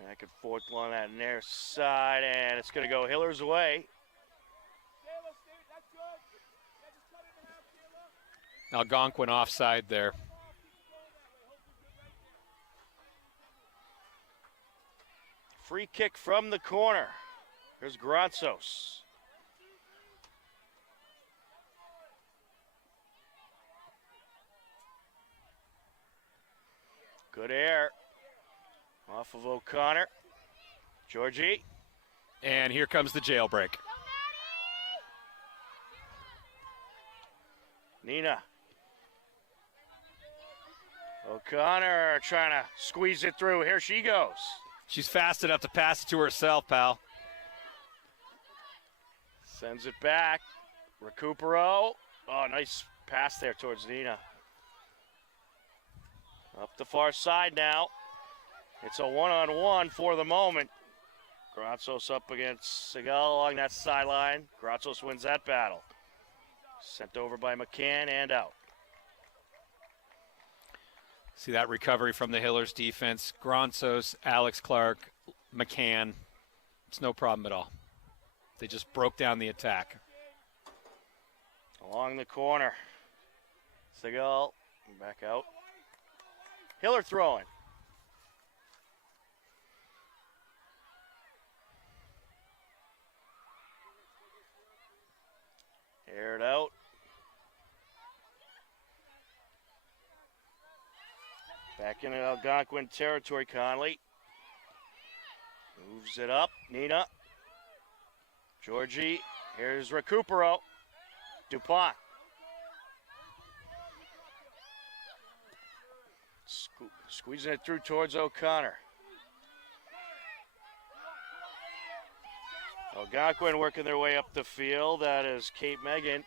Back and forth along that near side, and it's going to go Hiller's way. Algonquin offside there. Free kick from the corner. Here's Granzos. Good air. Off of O'Connor. Georgie. And here comes the jailbreak. Nina O'Connor trying to squeeze it through. Here she goes. She's fast enough to pass it to herself, pal. Sends it back. Recupero. Oh, nice pass there towards Nina. Up the far side now. It's a one-on-one for the moment. Grazos up against Segal along that sideline. Grazos wins that battle. Sent over by McCann and out. See that recovery from the Hillers defense. Grazos, Alex Clark, McCann. It's no problem at all. They just broke down the attack. Along the corner. Segal back out. Hiller throwing. Aired out. Back into Algonquin territory, Conley. Moves it up. Nina. Georgie. Here's Recupero. DuPont. Squeezing it through towards O'Connor. Algonquin working their way up the field. That is Kate Megan.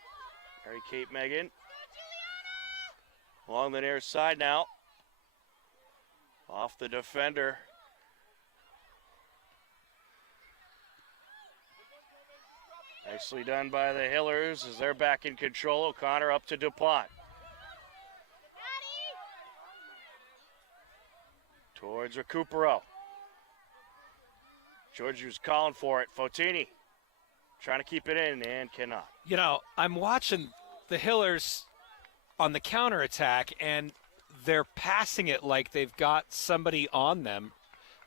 Kate Megan. Along the near side now. Off the defender. Nicely done by the Hillers as they're back in control. O'Connor up to DuPont. Towards Recupero. Georgiou's calling for it. Fotini trying to keep it in and cannot. You know, I'm watching the Hillers on the counterattack, and they're passing it like they've got somebody on them.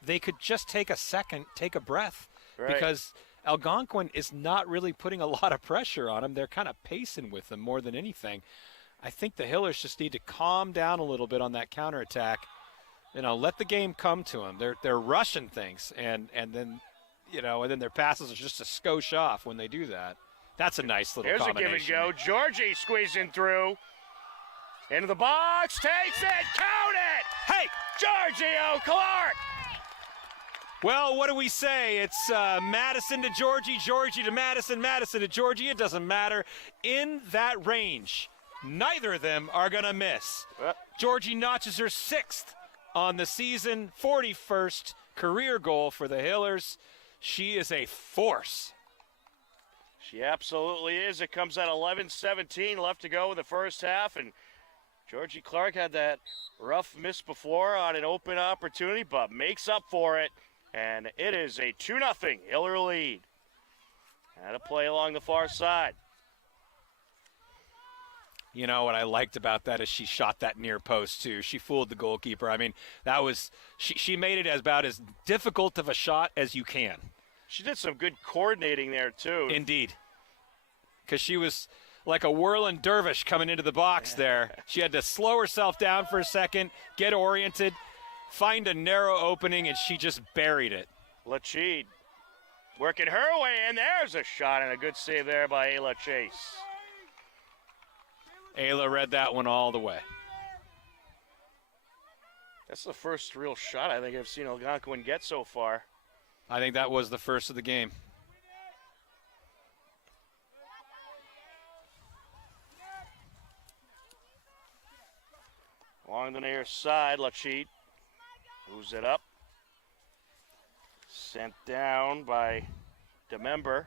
They could just take a second, take a breath, Right. because Algonquin is not really putting a lot of pressure on them. They're kind of pacing with them more than anything. I think the Hillers just need to calm down a little bit on that counterattack. You know, let the game come to them. They're rushing things, and then, you know, and then their passes are just a skosh off when they do that. That's a nice little Here's combination. a give and go. Georgie squeezing through. Into the box. Takes it. Count it. Hey! Giorgio Clark. Well, what do we say? It's Madison to Georgie, Georgie to Madison, Madison to Georgie. It doesn't matter. In that range, neither of them are going to miss. Georgie notches her 6th on the season, 41st career goal for the Hillers. She is a force. She absolutely is. It comes at 11:17 left to go in the first half, and Georgie Clark had that rough miss before on an open opportunity, but makes up for it, and it is a 2-0 Hiller lead. Had a play along the far side. You know what I liked about that is she shot that near post too. She fooled the goalkeeper. I mean, that was she made it about as difficult of a shot as you can. She did some good coordinating there too. Indeed. Because she was like a whirling dervish coming into the box there. She had to slow herself down for a second, get oriented, find a narrow opening, and she just buried it. Lachid working her way in. There's a shot and a good save there by Ayla Chase. Ayla read that one all the way. That's the first real shot I think I've seen Algonquin get so far. I think that was the first of the game. Along the near side, Lachid moves it up. Sent down by DeMember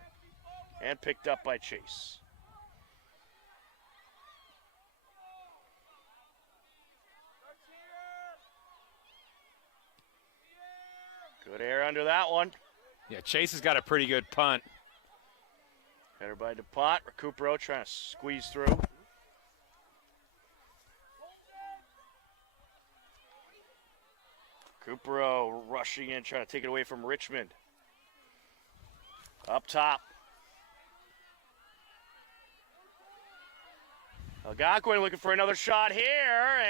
and picked up by Chase. Good air under that one. Yeah, Chase has got a pretty good punt. Header by DuPont. Recupero trying to squeeze through. Recupero rushing in, trying to take it away from Richmond. Up top. Algonquin looking for another shot here,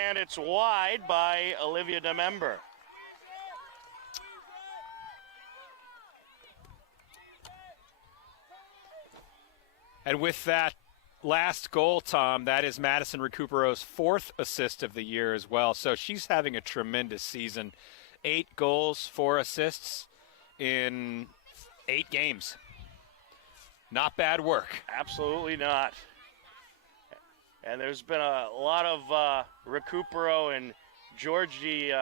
and it's wide by Olivia DeMember. And with that, last goal, Tom, that is Madison Recupero's 4th assist of the year as well. So she's having a tremendous season. 8 goals, 4 assists in 8 games. Not bad work. Absolutely not. And there's been a lot of Recupero and Georgie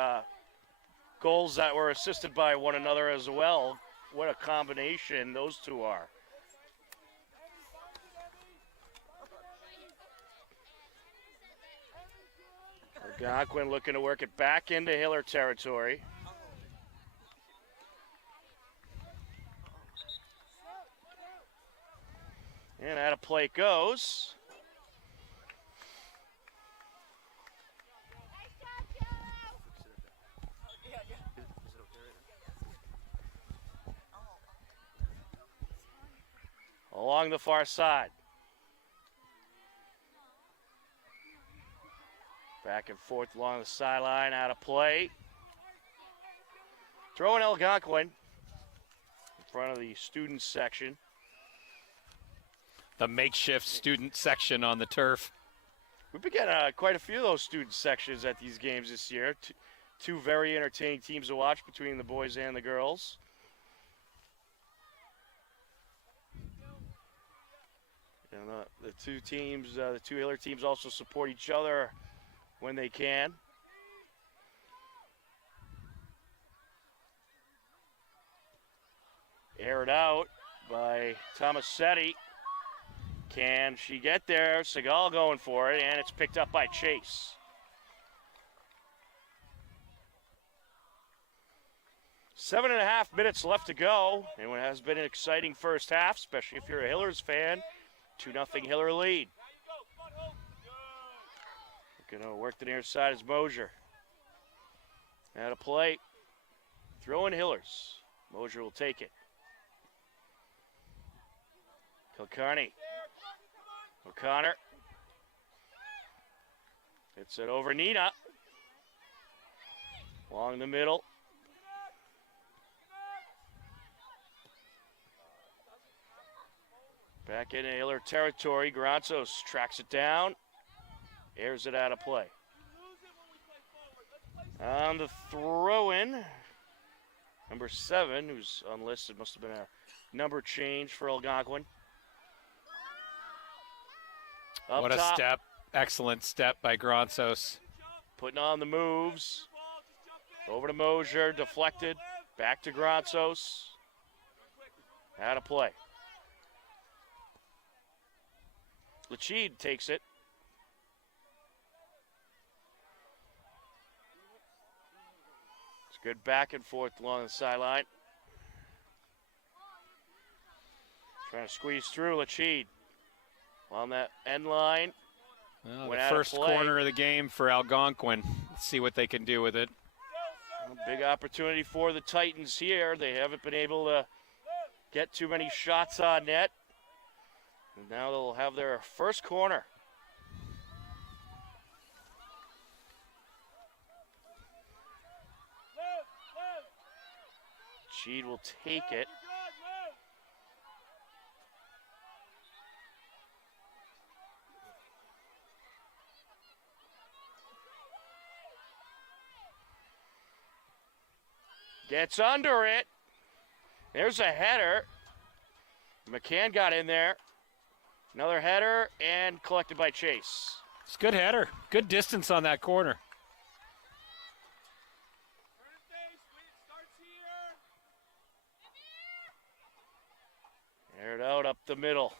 goals that were assisted by one another as well. What a combination those two are. Algonquin looking to work it back into Hiller territory. And out of play it goes. Along the far side. Back and forth along the sideline, out of play. Throwing Algonquin in front of the student section. The makeshift student section on the turf. We've been getting quite a few of those student sections at these games this year. Two very entertaining teams to watch between the boys and the girls. And the two teams, the two Hiller teams also support each other when they can. Aired out by Tomasetti. Can she get there? Segal going for it, and it's picked up by Chase. 7.5 minutes left to go, and it has been an exciting first half, especially if you're a Hillers fan. 2-0 Hiller lead. Going to work the near side is Mosier. Out of play. Throwing Hillers. Mosier will take it. Kilcarney. O'Connor. It's it over Nina. Along the middle. Back in Hiller territory. Granzos tracks it down. Airs it out of play. On the throw-in, number 7, who's unlisted, must have been a number change for Algonquin. Up what a top, step. Excellent step by Granzos. putting on the moves. Over to Mosier, deflected. Back to Granzos. Out of play. Lachid takes it. It's good back and forth along the sideline. Trying to squeeze through Lachid. On that end line. Well, Went the out of first play. corner of the game for Algonquin. Let's see what they can do with it. Big opportunity for the Titans here. They haven't been able to get too many shots on net. And now they'll have their first corner. Cheed will take it. Gets under it. There's a header. McCann got in there. Another header and collected by Chase. It's a good header. Good distance on that corner. Aired out up the middle.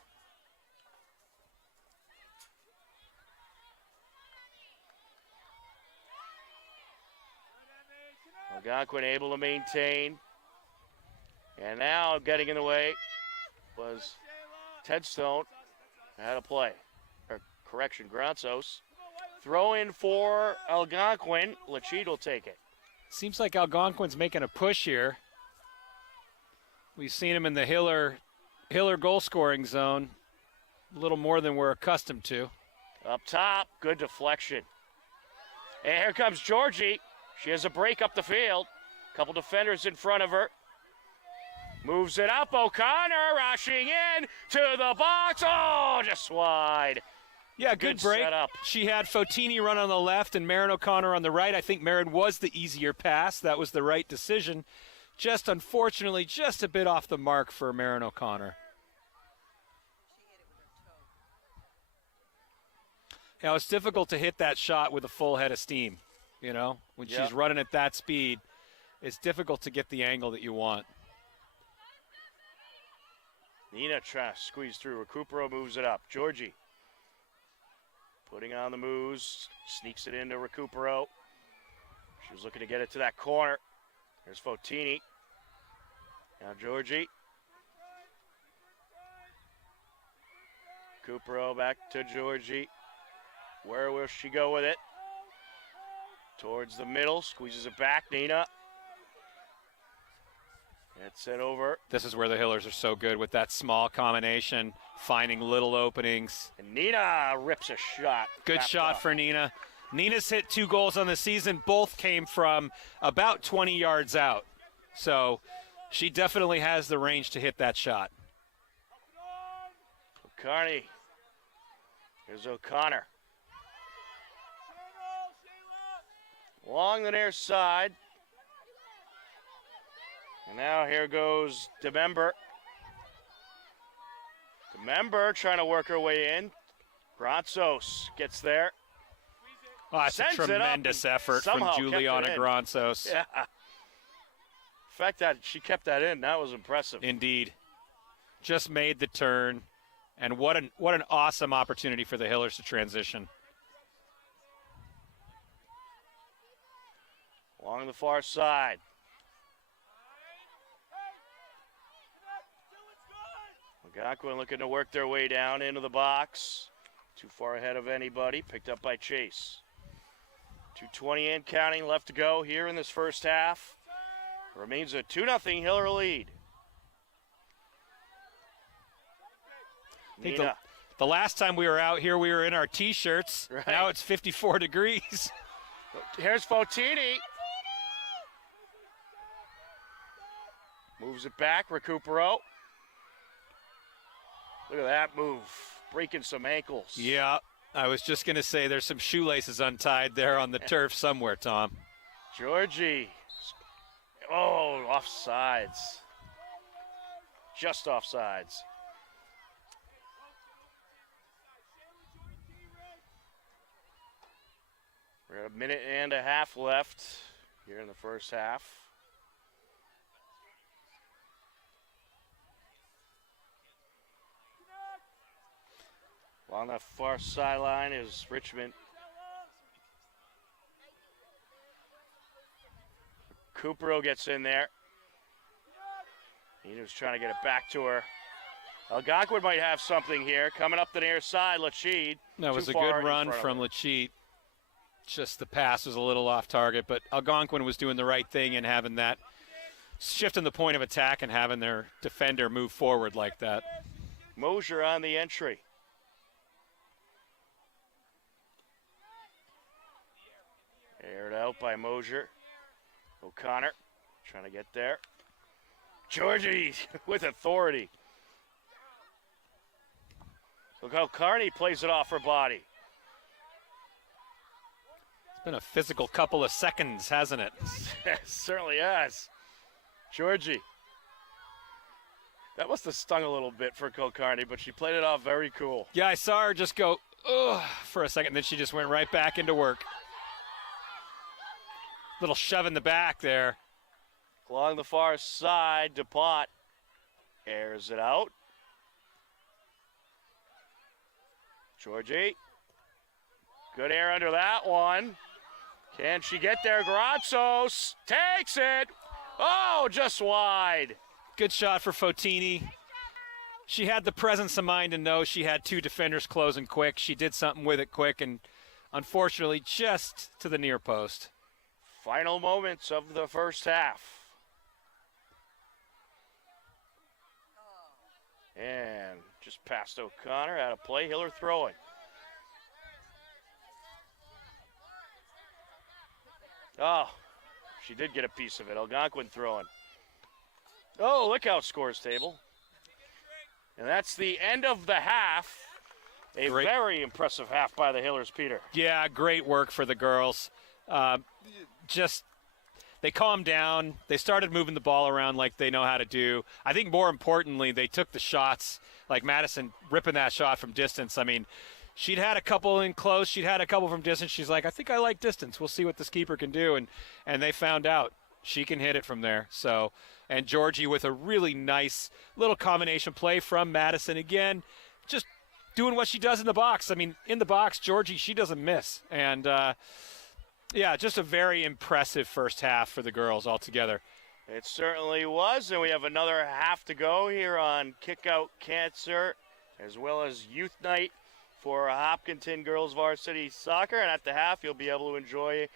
Algonquin able to maintain. And now getting in the way was Ted Stone. Out of play. Or correction, Granzos. Throw in for Algonquin. Lachid will take it. Seems like Algonquin's making a push here. We've seen him in the Hiller goal scoring zone. A little more than we're accustomed to. Up top, good deflection. And here comes Georgie. She has a break up the field. Couple defenders in front of her. Moves it up. O'Connor rushing in to the box. Oh, just wide. Yeah, good break. Setup. She had Fotini run on the left and Marin O'Connor on the right. I think Marin was the easier pass. That was the right decision. Just unfortunately, just a bit off the mark for Marin O'Connor. Now, it's difficult to hit that shot with a full head of steam, you know? When she's running at that speed, it's difficult to get the angle that you want. Nina trying to squeeze through. Recupero moves it up. Georgie putting on the moves, sneaks it into Recupero. She was looking to get it to that corner. There's Fotini. Now Georgie. Recupero back to Georgie. Where will she go with it? Towards the middle, squeezes it back. Nina. It's it over. This is where the Hillers are so good with that small combination, finding little openings. And Nina rips a shot. Good shot for Nina. Nina's hit 2 goals on the season. Both came from about 20 yards out. So she definitely has the range to hit that shot. O'Carney. Here's O'Connor. Along the near side. And now here goes DeMember. DeMember trying to work her way in. Granzos gets there. Oh, that's a tremendous effort from Juliana Granzos. Yeah. The fact that she kept that in, that was impressive. Indeed. Just made the turn. And what an awesome opportunity for the Hillers to transition. Along the far side. Algonquin looking to work their way down into the box. Too far ahead of anybody. Picked up by Chase. 2:20 and counting left to go here in this first half. Remains a 2-0 Hiller lead. I think the last time we were out here, we were in our T-shirts. Right. Now it's 54 degrees. Here's Fotini. Moves it back. Recupero. Look at that move. Breaking some ankles. Yeah, I was just going to say there's some shoelaces untied there on the turf somewhere, Tom. Georgie. Oh, offsides. Just offsides. We're at a minute and a half left here in the first half. Along the far sideline is Richmond. Recupero gets in there. He was trying to get it back to her. Algonquin might have something here. Coming up the near side, Lachid. That was a good run from Lachid. Just the pass was a little off target, but Algonquin was doing the right thing and having that, shifting the point of attack and having their defender move forward like that. Mosier on the entry. Aired out by Mosier. O'Connor trying to get there. Georgie with authority. Look how Carney plays it off her body. It's been a physical couple of seconds, hasn't it? It certainly has. Georgie. That must have stung a little bit for Kilcarney, but she played it off very cool. Yeah, I saw her just go, ugh, for a second, then she just went right back into work. Little shove in the back there. Along the far side, DuPont airs it out. Georgie. Good air under that one. Can she get there? Granzos takes it. Oh, just wide. Good shot for Fotini. She had the presence of mind to know she had 2 defenders closing quick. She did something with it quick, and unfortunately just to the near post. Final moments of the first half. And just past O'Connor, out of play, Hiller throwing. Oh, she did get a piece of it. Algonquin throwing. Oh, look out, scores table. And that's the end of the half. A Great. very impressive half by the Hillers, Peter. Yeah, great work for the girls. Just they calmed down. They started moving the ball around like they know how to do. I think more importantly, they took the shots, like Madison ripping that shot from distance. I mean, she'd had a couple in close. She'd had a couple from distance. She's like, I think I like distance. We'll see what this keeper can do. And they found out she can hit it from there. So, and Georgie with a really nice little combination play from Madison again, just doing what she does in the box. I mean, in the box, Georgie, she doesn't miss. And, yeah, just a very impressive first half for the girls altogether. It certainly was, and we have another half to go here on Kick Out Cancer, as well as Youth Night for Hopkinton Girls Varsity Soccer. And at the half, you'll be able to enjoy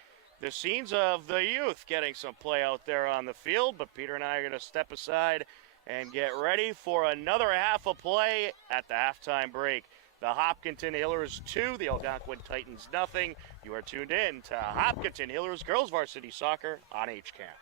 the scenes of the youth getting some play out there on the field. But Peter and I are going to step aside and get ready for another half of play at the halftime break. The Hopkinton Hillers 2, the Algonquin Titans nothing. You are tuned in to Hopkinton Hillers Girls Varsity Soccer on HCAM.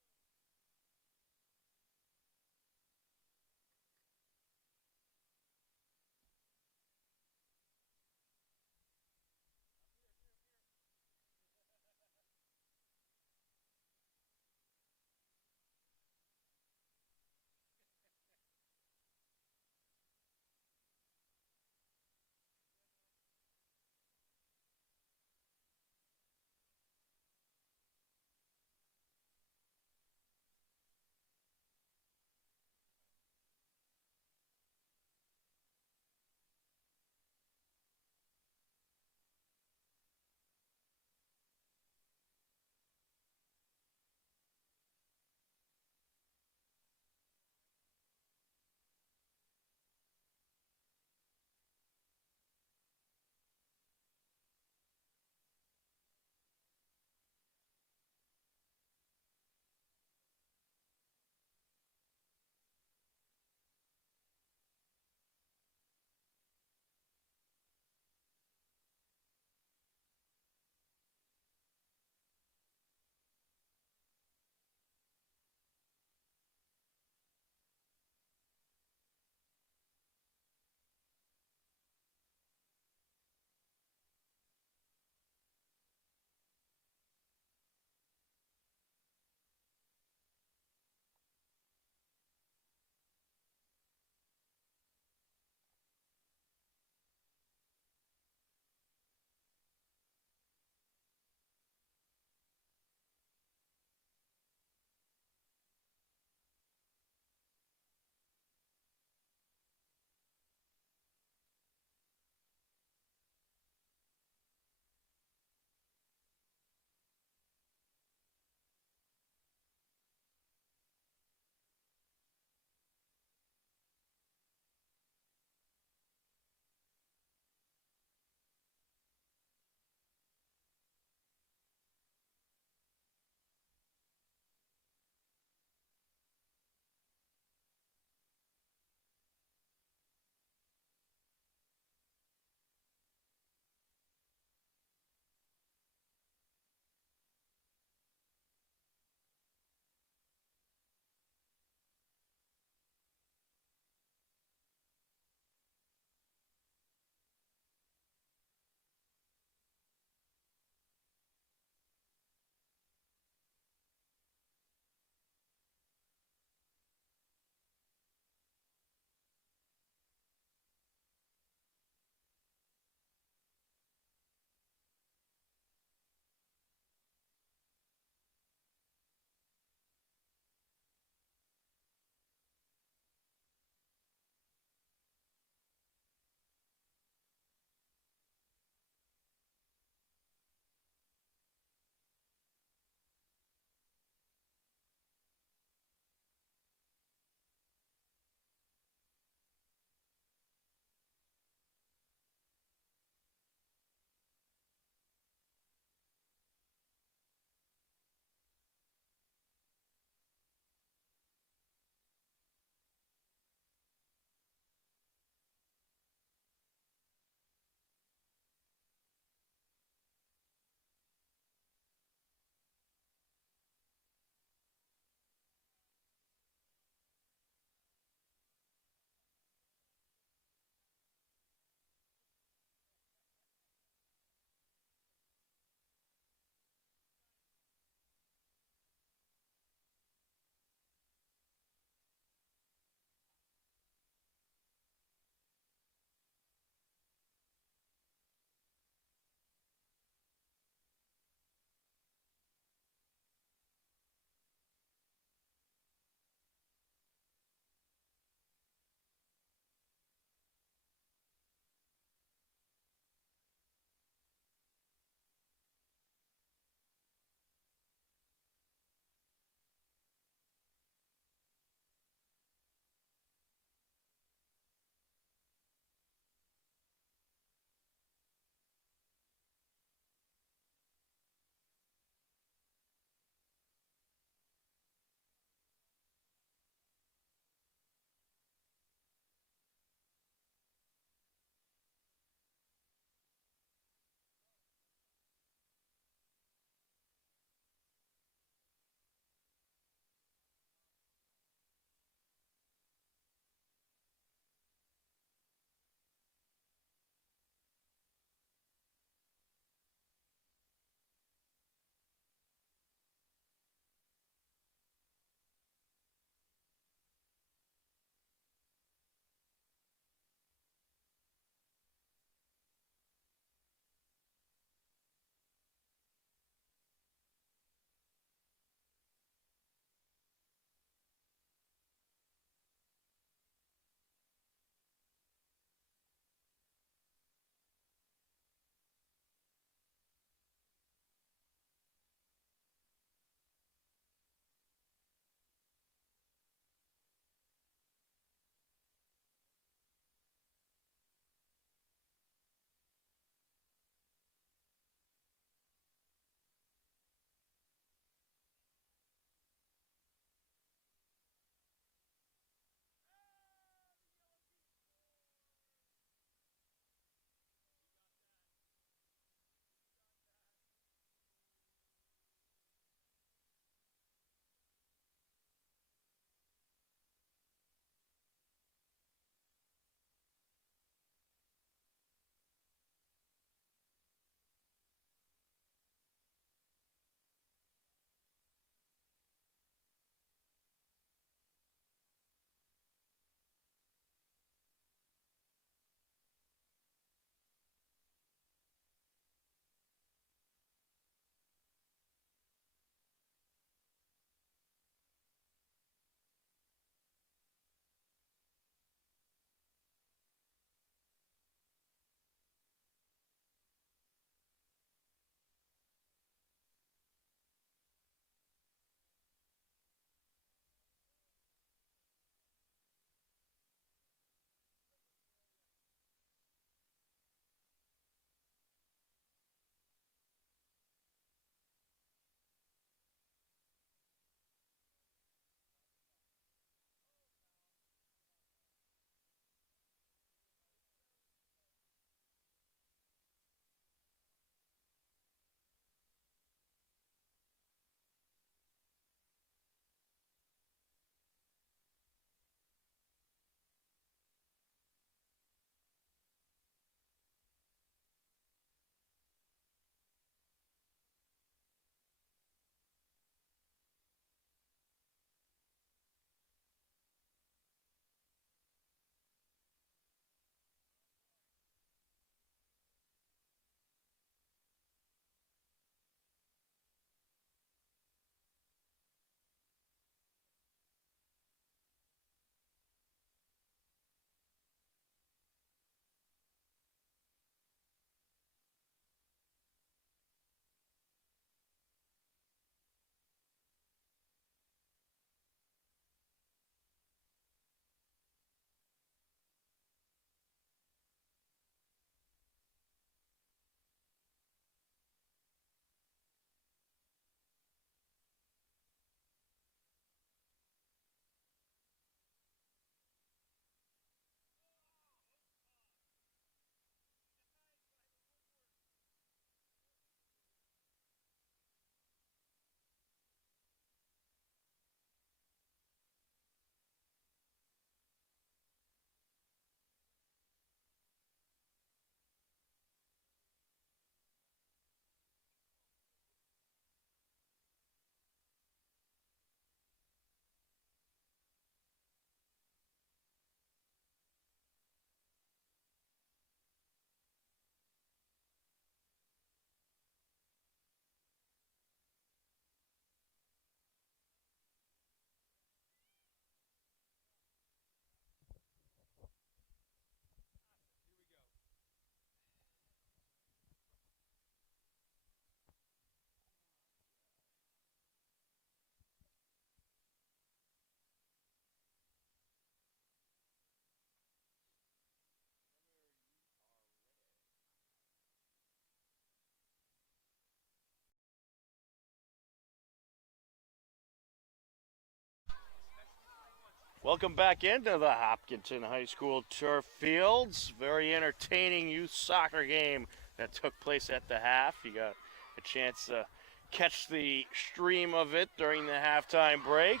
Welcome back into the Hopkinton High School turf fields. Very entertaining youth soccer game that took place at the half. You got a chance to catch the stream of it during the halftime break.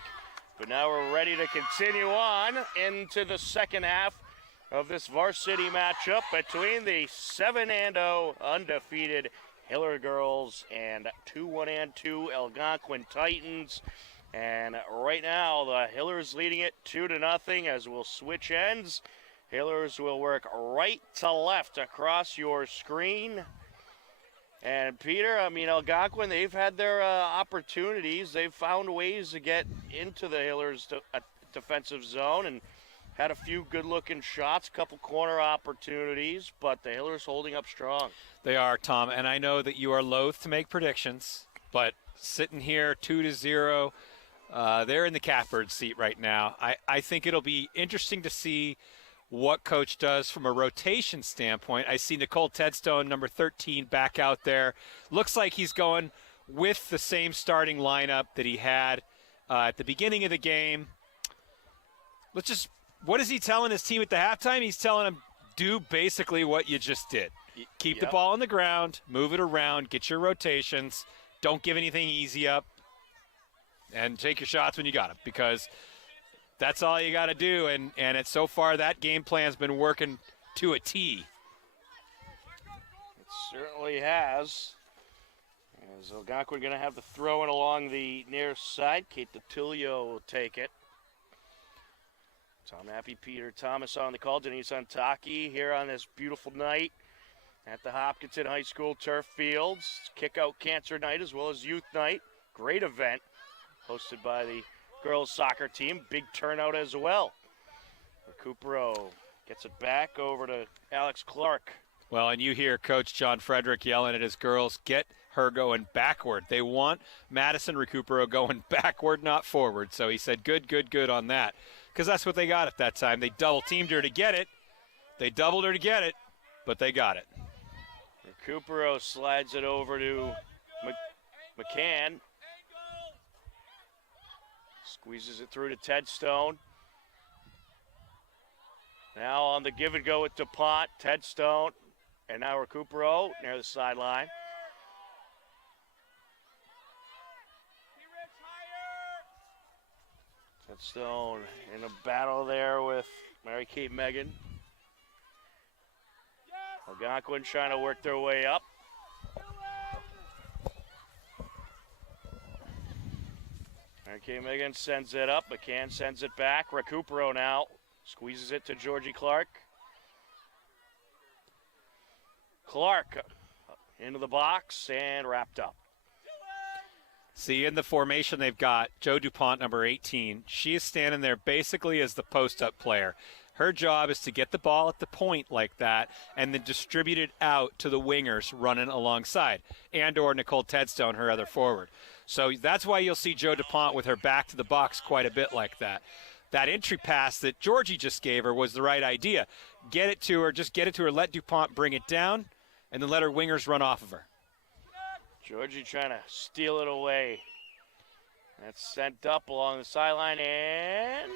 But now we're ready to continue on into the second half of this varsity matchup between the 7-0 undefeated Hiller girls and 2-1-2 Algonquin Titans. And right now, the Hillers leading it 2-0 as we'll switch ends. Hillers will work right to left across your screen. And Peter, I mean, Algonquin, they've had their opportunities. They've found ways to get into the Hillers' defensive zone and had a few good-looking shots, a couple corner opportunities, but the Hillers holding up strong. They are, Tom, and I know that you are loath to make predictions, but sitting here 2-0, they're in the catbird seat right now. I think it'll be interesting to see what coach does from a rotation standpoint. I see Nicole Tedstone, number 13, back out there. Looks like he's going with the same starting lineup that he had at the beginning of the game. What is he telling his team at the halftime? He's telling them, do basically what you just did. Keep the ball on the ground, move it around, get your rotations, don't give anything easy up, and take your shots when you got them, because that's all you got to do. And it's so far that game plan's been working to a T. It certainly has. As Algonquin going to have the throw in along the near side. Kate DiTilio will take it. Tom Happy, Peter Thomas on the call. Denise Antaki here on this beautiful night at the Hopkinton High School turf fields. Kick-out cancer night as well as youth night. Great event hosted by the girls soccer team. Big turnout as well. Recupero gets it back over to Alex Clark. Well, and you hear Coach John Frederick yelling at his girls, get her going backward. They want Madison Recupero going backward, not forward. So he said, good on that. Because that's what they got at that time. They double-teamed her to get it. They doubled her to get it, but they got it. Recupero slides it over to McCann. Squeezes it through to Tedstone. Now on the give and go with DuPont, Tedstone, and now Recupero near the sideline. Tedstone in a battle there with Mary Kate Megan. Algonquin trying to work their way up. Mary Kate Megan sends it up. McCann sends it back. Recupero now squeezes it to Georgie Clark. Clark into the box and wrapped up. See, in the formation they've got, Joe DuPont, number 18. She is standing there basically as the post-up player. Her job is to get the ball at the point like that and then distribute it out to the wingers running alongside, and or Nicole Tedstone, her other forward. So that's why you'll see Joe DuPont with her back to the box quite a bit like that. That entry pass that Georgie just gave her was the right idea. Get it to her, just get it to her, let DuPont bring it down, and then let her wingers run off of her. Georgie trying to steal it away. That's sent up along the sideline and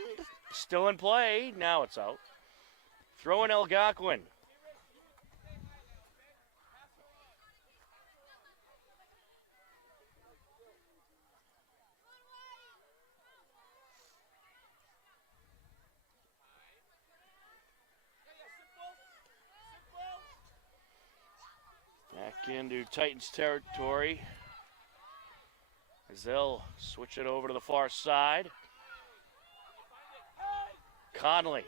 still in play. Now it's out. Throw in Algonquin. Back into Titans territory as they'll switch it over to the far side. Conley.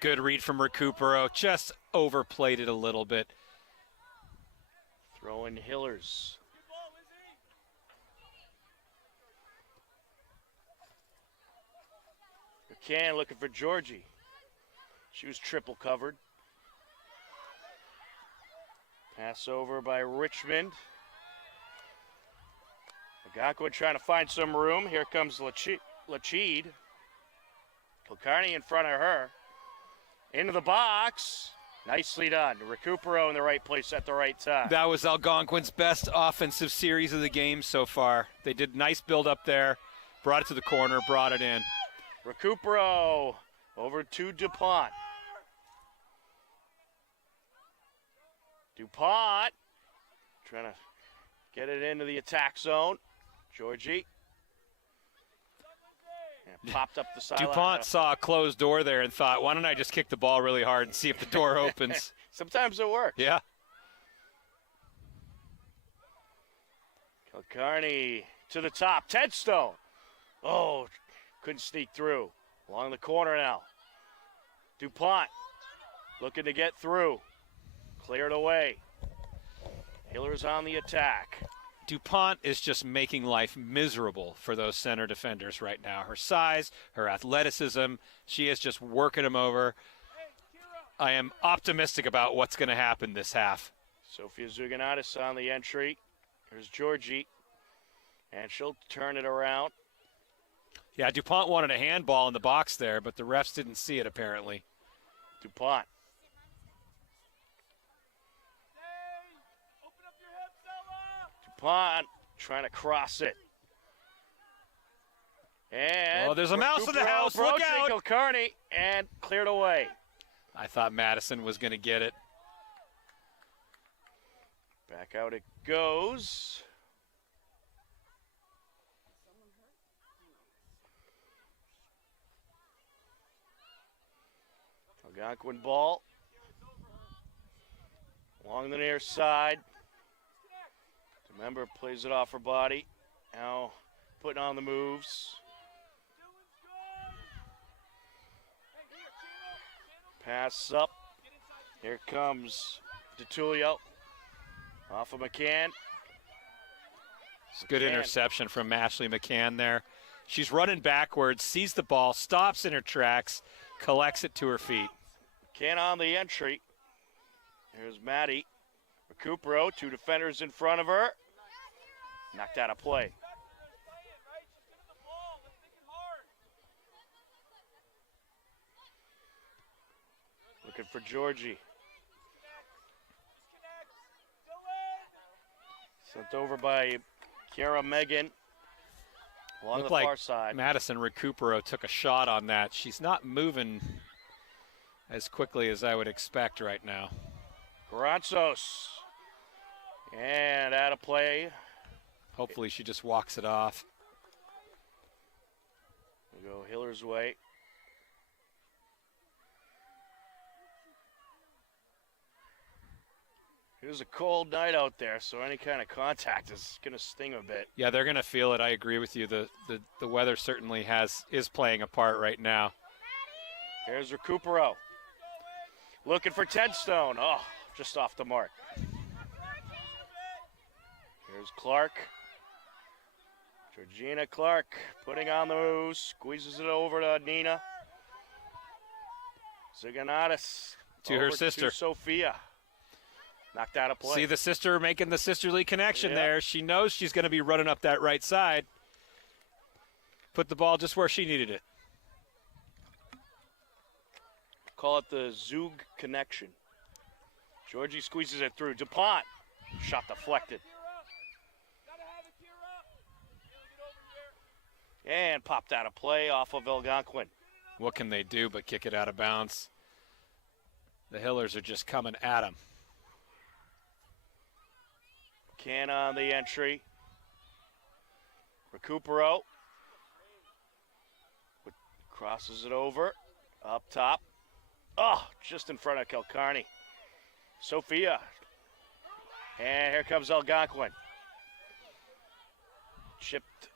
Good read from Recupero, just overplayed it a little bit. Throw in Hillers. McCann looking for Georgie. She was triple covered. Pass over by Richmond. Algonquin trying to find some room. Here comes Lachid. Kilcarney in front of her. Into the box. Nicely done. Recupero in the right place at the right time. That was Algonquin's best offensive series of the game so far. They did nice build up there. Brought it to the corner, brought it in. Recupero over to DuPont. DuPont trying to get it into the attack zone. Georgie. And popped up the sideline. DuPont saw a closed door there and thought, why don't I just kick the ball really hard and see if the door opens? Sometimes it works. Yeah. Kilcarney to the top. Tedstone. Oh, couldn't sneak through. Along the corner now. DuPont looking to get through. Cleared away. Hillers on the attack. DuPont is just making life miserable for those center defenders right now. Her size, her athleticism, she is just working them over. I am optimistic about what's going to happen this half. Sophia Zuganatis on the entry. There's Georgie. And she'll turn it around. Yeah, DuPont wanted a handball in the box there, but the refs didn't see it apparently. DuPont. DuPont trying to cross it. And there's a mouse in the house. Look out. Kilcarney and cleared away. I thought Madison was going to get it. Back out it goes. Algonquin ball. Along the near side. Remember, plays it off her body. Now putting on the moves. Pass up. Here comes DeTulio. Off of McCann. It's a good interception from Ashley McCann there. She's running backwards, sees the ball, stops in her tracks, collects it to her feet. McCann on the entry. Here's Maddie. Recupero, two defenders in front of her. Knocked out of play. Looking for Georgie. Sent over by Kiara Megan along Looked the like far side. Madison Recupero took a shot on that. She's not moving as quickly as I would expect right now. Garanzos. And out of play. Hopefully she just walks it off. We'll go Hiller's way. It was a cold night out there, so any kind of contact is going to sting a bit. Yeah, they're going to feel it. I agree with you. The weather certainly is playing a part right now. Here's Recupero. Looking for Tedstone. Oh, just off the mark. Here's Clark. Georgina Clark putting on the moves. Squeezes it over to Nina. Ziganatis. To her sister. To Sophia. Knocked out of play. See the sister making the sisterly connection Yeah. there. She knows she's going to be running up that right side. Put the ball just where she needed it. Call it the Zug connection. Georgie squeezes it through. DuPont. Shot deflected. And popped out of play off of Algonquin. What can they do but kick it out of bounds? The Hillers are just coming at them. Can on the entry. Recupero. Crosses it over. Up top. Oh, just in front of Kilcarney. Sophia. And here comes Algonquin. Chipped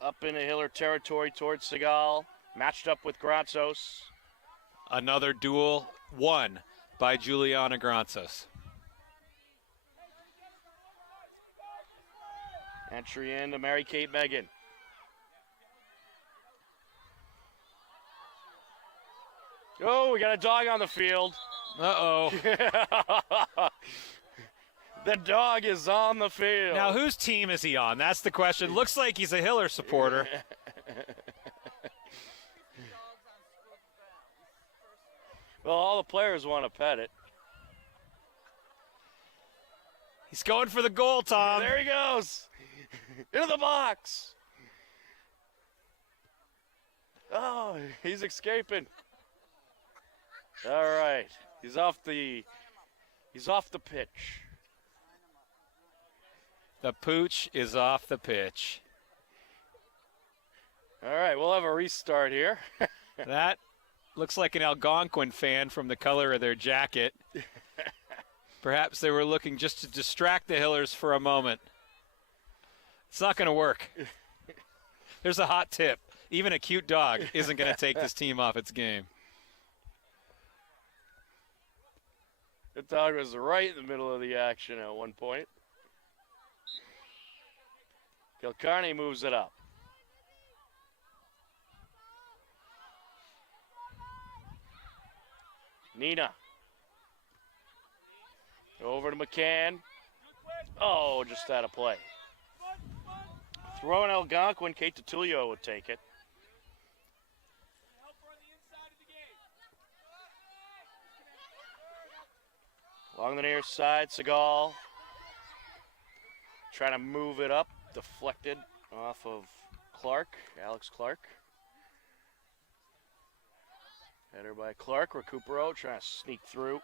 up into Hiller territory towards Segal. Matched up with Granzos. Another duel won by Juliana Granzos. Entry into Mary-Kate Megan. Oh, we got a dog on the field. Uh-oh. The dog is on the field. Now, whose team is he on? That's the question. Looks like he's a Hiller supporter. Well, all the players want to pet it. He's going for the goal, Tom. There he goes. Into the box. Oh, he's escaping. All right. He's off the pitch. The pooch is off the pitch. All right, we'll have a restart here. That looks like an Algonquin fan from the color of their jacket. Perhaps they were looking just to distract the Hillers for a moment. It's not going to work. There's a hot tip. Even a cute dog isn't going to take this team off its game. The dog was right in the middle of the action at one point. Kilcarney moves it up. Nina. Over to McCann. Oh, just out of play. Throwing Algonquin, Kate DiTullio would take it. Along the near side, Segal. Trying to move it up, deflected off of Clark, Alex Clark. Header by Clark, Recupero trying to sneak through.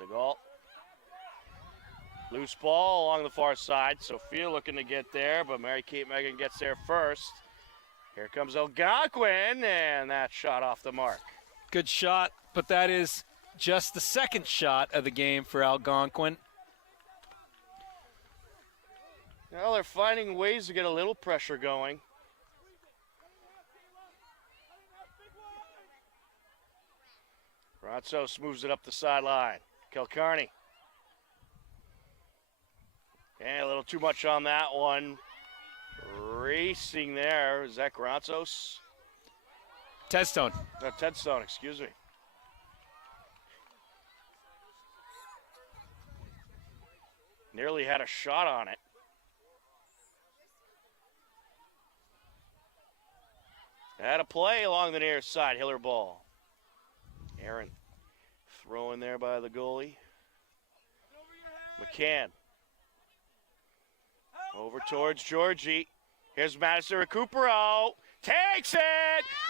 Segal. Loose ball along the far side. Sophia looking to get there, but Mary-Kate Megan gets there first. Here comes Algonquin, and that shot off the mark. Good shot, but that is just the second shot of the game for Algonquin. Well, they're finding ways to get a little pressure going. Ronsos moves it up the sideline. Kilcarney. And a little too much on that one. Racing there. Is that Ronsos? Tedstone. No, Tedstone, excuse me. Nearly had a shot on it. Had a play along the near side. Hiller ball. Aaron thrown there by the goalie. McCann. Over towards Georgie. Here's Madison Recupero. Takes it!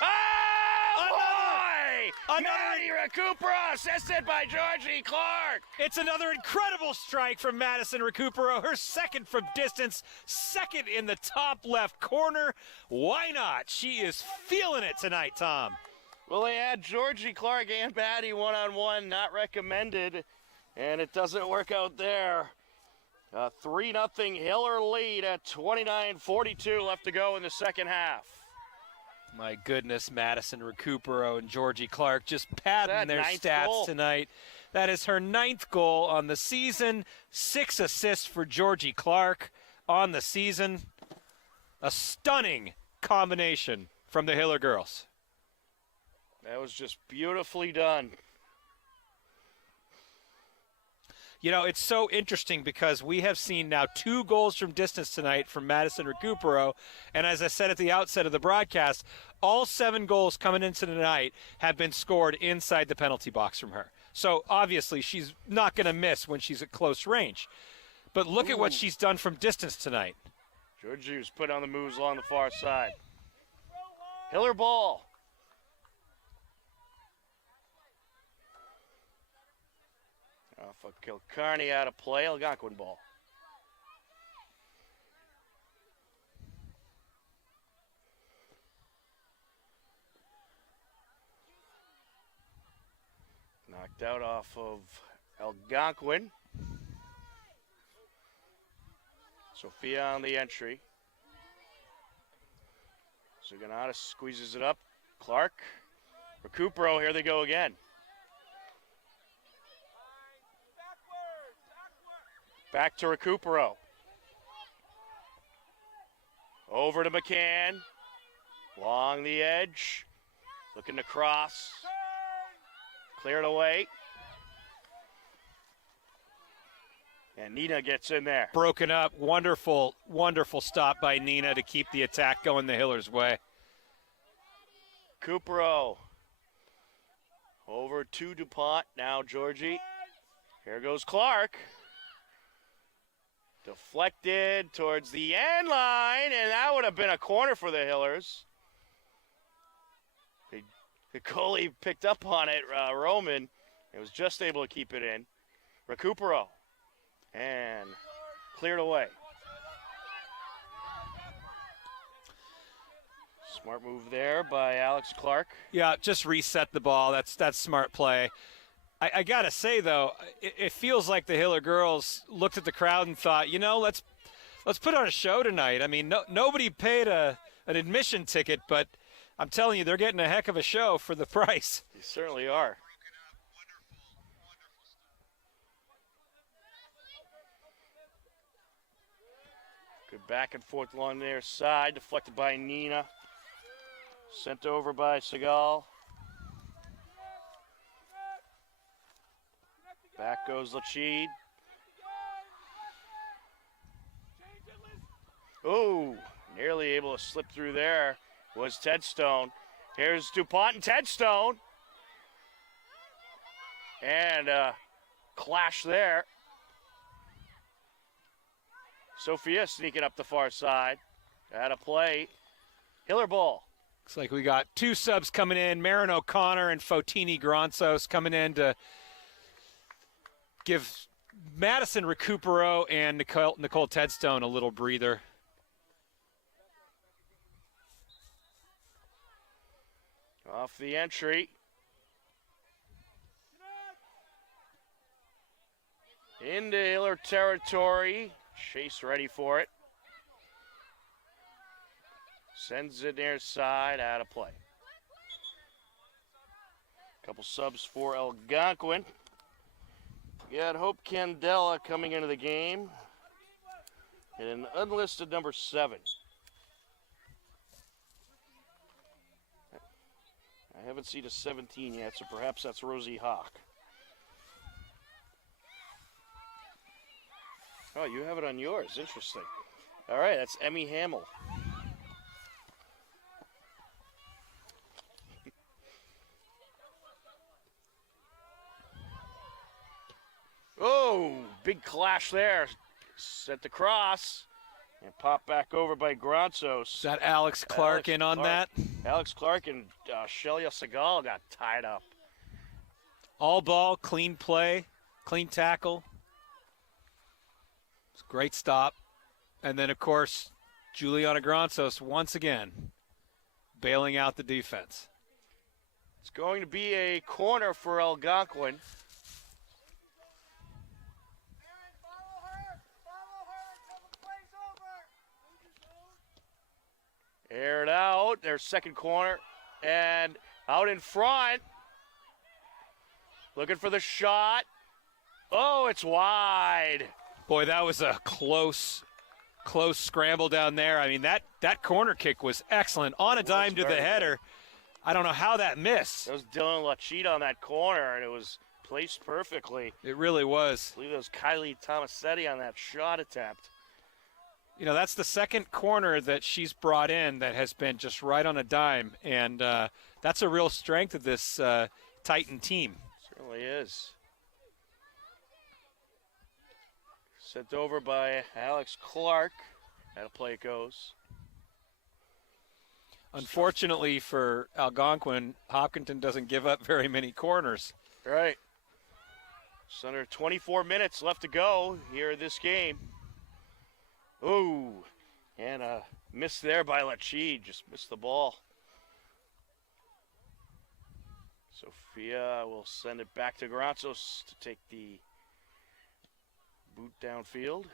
Oh, boy! Maddie Recupero, assisted by Georgie Clark. It's another incredible strike from Madison Recupero. Her second from distance, second in the top left corner. Why not? She is feeling it tonight, Tom. Well, they had Georgie Clark and Maddie one-on-one, not recommended, and it doesn't work out there. 3-0 Hiller lead at 29:42 left to go in the second half. My goodness, Madison Recupero and Georgie Clark just padding their stats goal tonight. That is her 9th goal on the season. 6 assists for Georgie Clark on the season. A stunning combination from the Hiller girls. That was just beautifully done. You know, it's so interesting because we have seen now 2 goals from distance tonight from Madison Recupero. And as I said at the outset of the broadcast, all 7 goals coming into tonight have been scored inside the penalty box from her. So obviously she's not going to miss when she's at close range. But look at what she's done from distance tonight. Georgie was put on the moves along the far side. Hiller ball. Off of Kilcarney out of play, Algonquin ball. Knocked out off of Algonquin. Sophia on the entry. Suganata squeezes it up. Clark. Recupero, here they go again. Back to Recupero. Over to McCann. Along the edge. Looking to cross. Cleared away. And Nina gets in there. Broken up. Wonderful, wonderful stop by Nina to keep the attack going the Hillers' way. Recupero. Over to DuPont. Now Georgie. Here goes Clark. Deflected towards the end line, and that would have been a corner for the Hillers. The goalie picked up on it, Roman, and was just able to keep it in. Recupero, and cleared away. Smart move there by Alex Clark. Yeah, just reset the ball. That's smart play. I got to say, though, it feels like the Hiller girls looked at the crowd and thought, let's put on a show tonight. I mean, nobody paid an admission ticket, but I'm telling you, they're getting a heck of a show for the price. They certainly are. Good back and forth along their side, deflected by Nina. Sent over by Segal. Back goes Lachid. Oh, nearly able to slip through there was Tedstone. Here's DuPont and Tedstone. And clash there. Sophia sneaking up the far side. Out of play. Hiller ball. Looks like we got two subs coming in. Marin O'Connor and Fotini Gronsos coming in to give Madison Recupero and Nicole Tedstone a little breather. Off the entry. Into Hiller territory. Chase ready for it. Sends it near side, out of play. Couple subs for Algonquin. We had Hope Candela coming into the game. And an unlisted number 7. I haven't seen a 17 yet, so perhaps that's Rosie Hawk. Oh, you have it on yours. Interesting. All right, that's Emmy Hamill. Oh, big clash there. Set the cross and pop back over by Gronsos. Is that Alex Clark in on that? Alex Clark and Shelia Segal got tied up. All ball, clean play, clean tackle. It's a great stop. And then, of course, Juliana Gronsos once again bailing out the defense. It's going to be a corner for Algonquin. Aired out, their second corner, and out in front. Looking for the shot. Oh, it's wide. Boy, that was a close scramble down there. I mean, that corner kick was excellent. On a dime to the header. I don't know how that missed. That was Dylan Lachid on that corner, and it was placed perfectly. It really was. I believe it was Kylie Tomasetti on that shot attempt. That's the second corner that she's brought in that has been just right on a dime, and that's a real strength of this Titan team. Certainly is. Sent over by Alex Clark. That'll play it goes. Unfortunately for Algonquin, Hopkinton doesn't give up very many corners. Right. Just under 24 minutes left to go here in this game. Ooh, and a miss there by Lachid. Just missed the ball. Sophia will send it back to Granzos to take the boot downfield.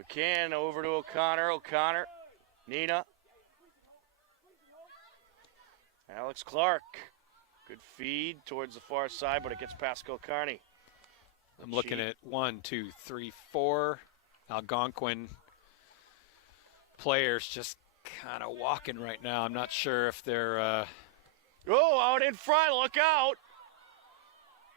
McCann over to O'Connor. O'Connor, Nina. Alex Clark. Good feed towards the far side, but it gets past Kilcarney. I'm looking at 1, 2, 3, 4 Algonquin players just kind of walking right now. I'm not sure if they're. Oh, out in front! Look out!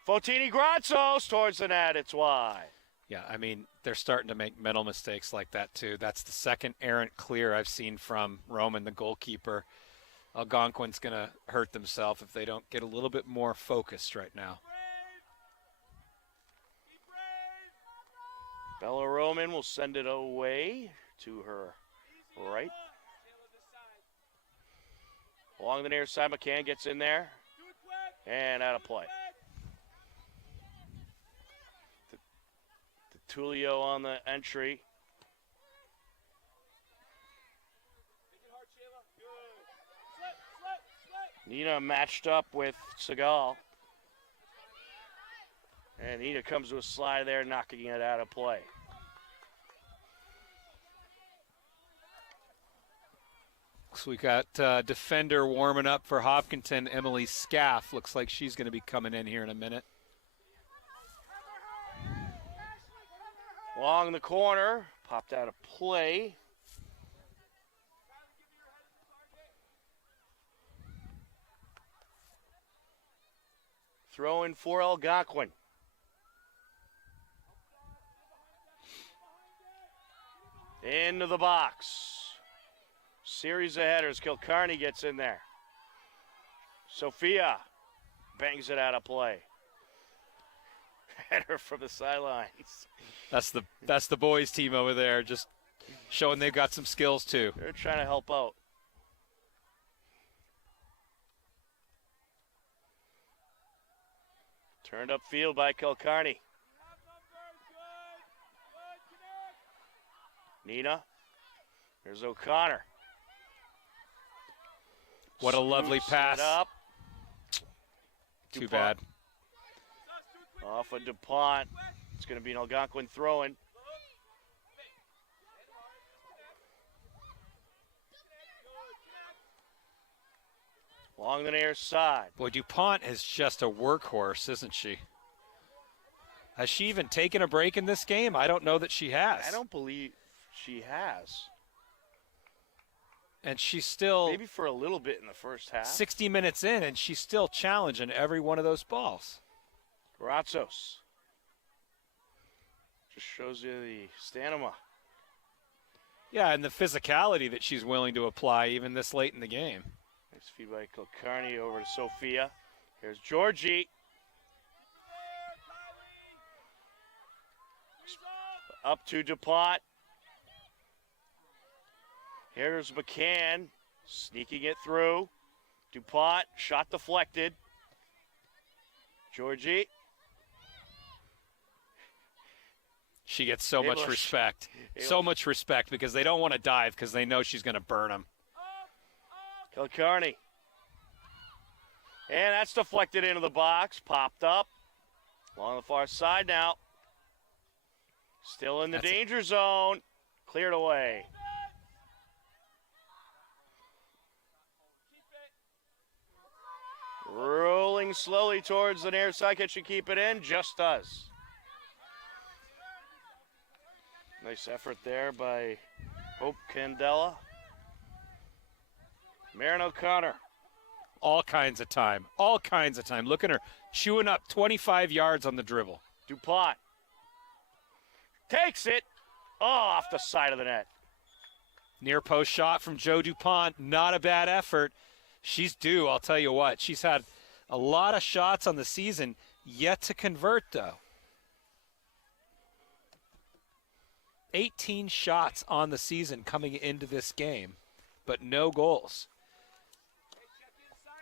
Fotini Granzos towards the net. It's wide. Yeah, I mean, they're starting to make mental mistakes like that too. That's the second errant clear I've seen from Roman, the goalkeeper. Algonquin's going to hurt themselves if they don't get a little bit more focused right now. Bella Roman will send it away to her right. Along the near side, McCann gets in there. And out of play. Tulio on the entry. Nina matched up with Segal. And Nina comes to a slide there, knocking it out of play. So we got defender warming up for Hopkinton, Emily Scaff. Looks like she's going to be coming in here in a minute. Along the corner, popped out of play. Throw in for Algonquin. Into the box. Series of headers. Kilcarney gets in there. Sophia bangs it out of play. Header from the sidelines. That's the boys team over there, just showing they've got some skills too. They're trying to help out. Turned upfield by Kilcarney. Nina. There's O'Connor. What a lovely pass. Up. Too bad. Off of DuPont. It's going to be an Algonquin throw-in. Along the near side. Boy, DuPont is just a workhorse, isn't she? Has she even taken a break in this game? I don't know that she has. I don't believe she has. And she's still maybe for a little bit in the first half. 60 minutes in, and she's still challenging every one of those balls. Ratzos. Just shows you the stamina. Yeah, and the physicality that she's willing to apply even this late in the game. Nice feed by Kilcarney over to Sophia. Here's Georgie. Up to DuPont. Here's McCann, sneaking it through. DuPont, shot deflected. Georgie. She gets so much respect. So much respect because they don't want to dive because they know she's going to burn them. Kilcarney. And that's deflected into the box. Popped up. Along the far side now. Still in the danger zone. Cleared away. Rolling slowly towards the near side. Can she keep it in? Just does. Nice effort there by Hope Candela. Marin O'Connor. All kinds of time. All kinds of time. Look at her chewing up 25 yards on the dribble. DuPont. Takes it. Oh, off the side of the net. Near post shot from Joe DuPont. Not a bad effort. She's due, I'll tell you what. She's had a lot of shots on the season, yet to convert, though. 18 shots on the season coming into this game, but no goals.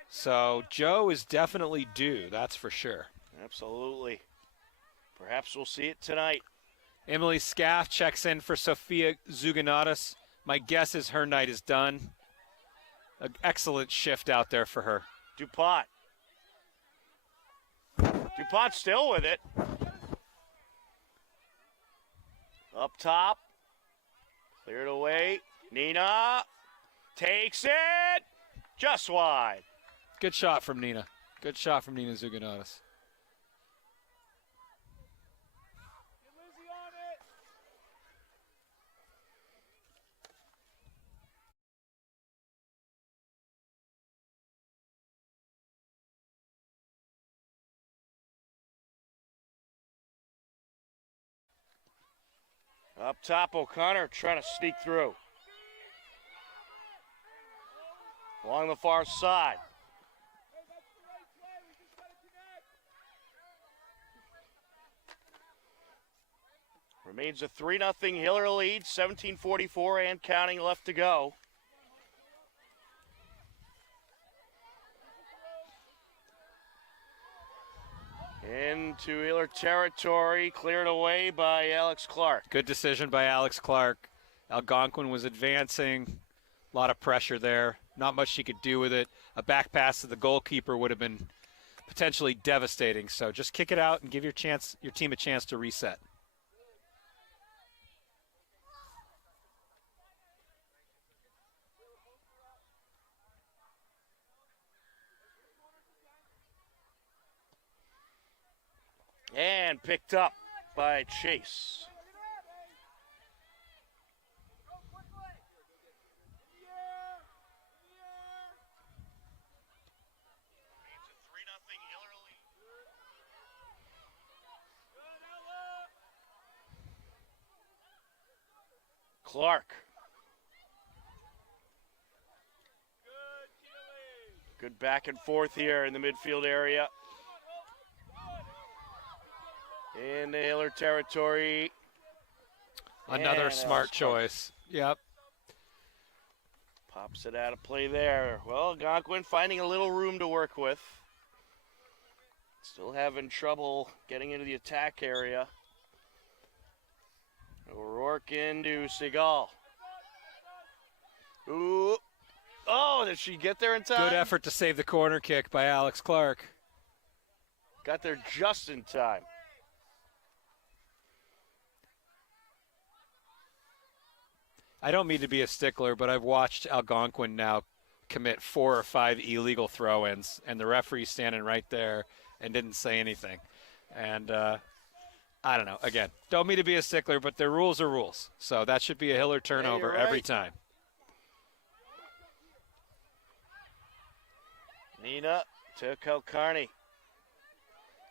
So Joe is definitely due, that's for sure. Absolutely. Perhaps we'll see it tonight. Emily Scaff checks in for Sophia Zuganatos. My guess is her night is done. An excellent shift out there for her. DuPont. DuPont still with it. Up top. Cleared away. Nina takes it. Just wide. Good shot from Nina. Good shot from Nina Zuganatos. Up top, O'Connor trying to sneak through. Along the far side. Remains a 3-0 Hiller lead, 17:44 and counting left to go. Into Hiller territory, cleared away by Alex Clark. Good decision by Alex Clark. Algonquin was advancing. A lot of pressure there. Not much she could do with it. A back pass to the goalkeeper would have been potentially devastating. So just kick it out and give your team a chance to reset. And picked up by Chase. Clark. Good back and forth here in the midfield area. In the Hiller territory. Another smart choice. Yep. Pops it out of play there. Well, Algonquin finding a little room to work with. Still having trouble getting into the attack area. O'Rourke into Seagal. Ooh. Oh, did she get there in time? Good effort to save the corner kick by Alex Clark. Got there just in time. I don't mean to be a stickler, but I've watched Algonquin now commit 4 or 5 illegal throw-ins, and the referee's standing right there and didn't say anything. And I don't know. Again, don't mean to be a stickler, but the rules are rules. So that should be a Hiller turnover every time. Nina to Kilcarney.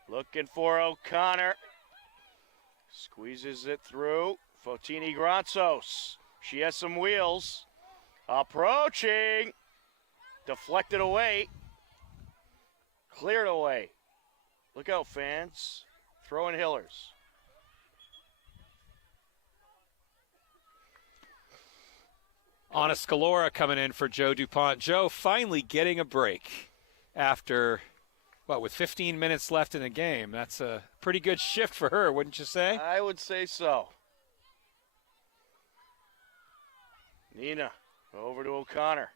Looking for O'Connor. Squeezes it through. Fotini Granzos. She has some wheels. Approaching. Deflected away. Cleared away. Look out, fans. Throwing Hillers. Anna Scalora coming in for Joe DuPont. Joe finally getting a break after, with 15 minutes left in the game. That's a pretty good shift for her, wouldn't you say? I would say so. Nina, over to O'Connor.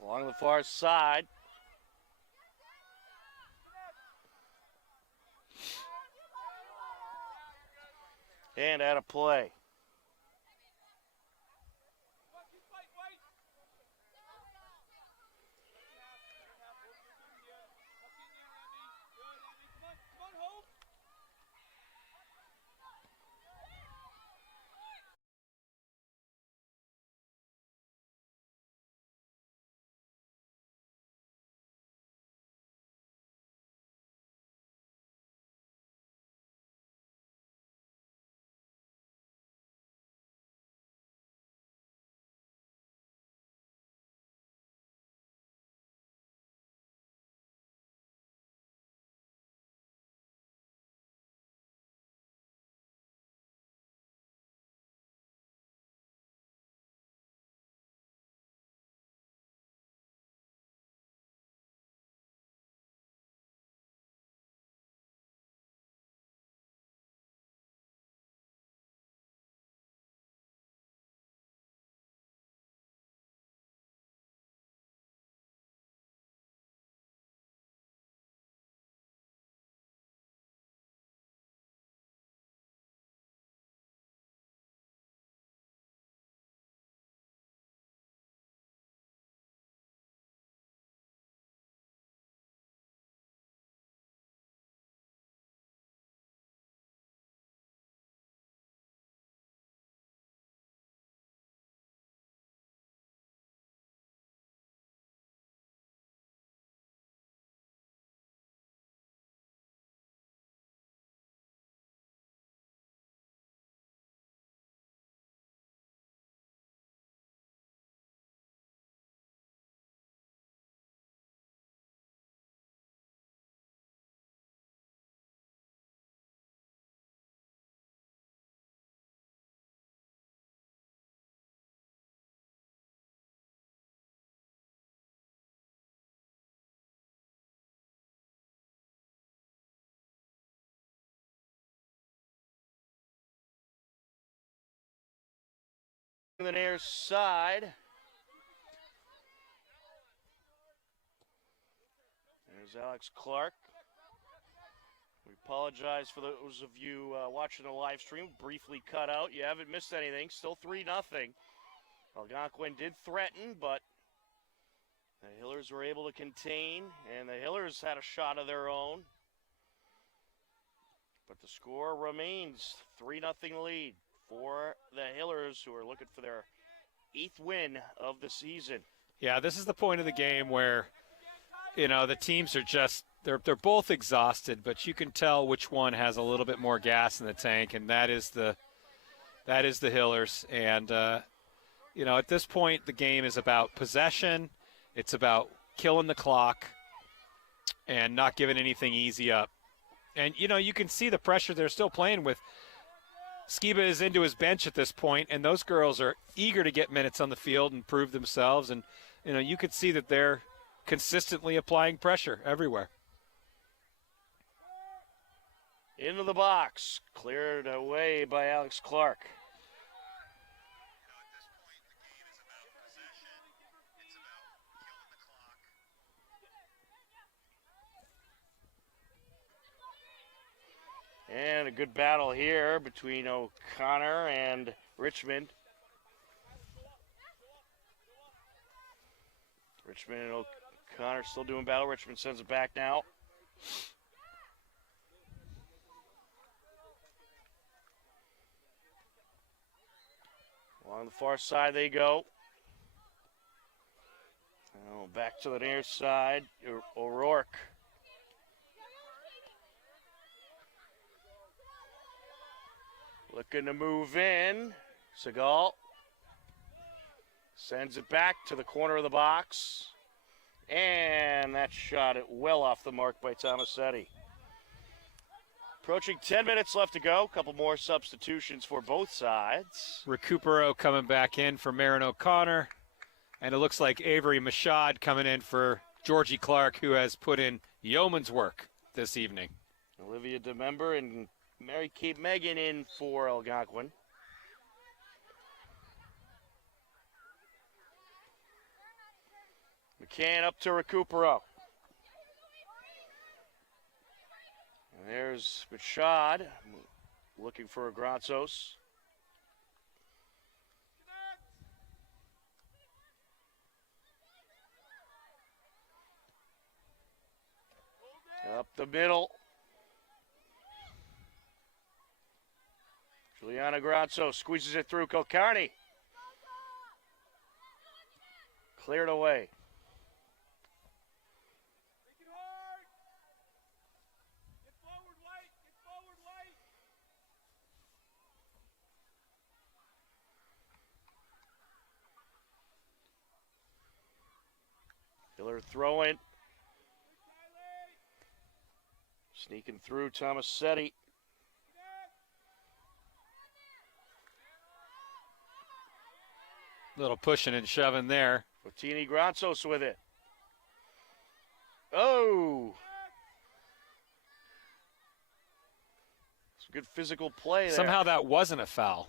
Along the far side. And out of play. the near side. There's Alex Clark. We apologize for those of you watching the live stream. Briefly cut out. You haven't missed anything. Still 3-0. Algonquin did threaten, but the Hillers were able to contain, and the Hillers had a shot of their own. But the score remains 3-0 lead for the Hillers, who are looking for their 8th win of the season. Yeah, this is the point of the game where, the teams are just, they're both exhausted, but you can tell which one has a little bit more gas in the tank, and that is the Hillers. And, at this point, the game is about possession. It's about killing the clock and not giving anything easy up. And, you can see the pressure they're still playing with. Skiba is into his bench at this point, and those girls are eager to get minutes on the field and prove themselves. And, you could see that they're consistently applying pressure everywhere. Into the box, cleared away by Alex Clark. And a good battle here between O'Connor and Richmond. Richmond and O'Connor still doing battle. Richmond sends it back now. Along the far side they go. Oh, back to the near side. O'Rourke. Looking to move in. Segal sends it back to the corner of the box. And that shot it well off the mark by Tomasetti. Approaching 10 minutes left to go. A couple more substitutions for both sides. Recupero coming back in for Marin O'Connor. And it looks like Avery Mashad coming in for Georgie Clark, who has put in yeoman's work this evening. Olivia DeMember and Mary Kate Megan in for Algonquin. McCann up to Recupero. And there's Machad looking for Agranzos. Up the middle. Juliana Grazzo squeezes it through. Kilcarney. Cleared away. Hiller throwing. Sneaking through Tomasetti. Little pushing and shoving there. Fotini Granzos with it. Oh! Some good physical play there. Somehow that wasn't a foul.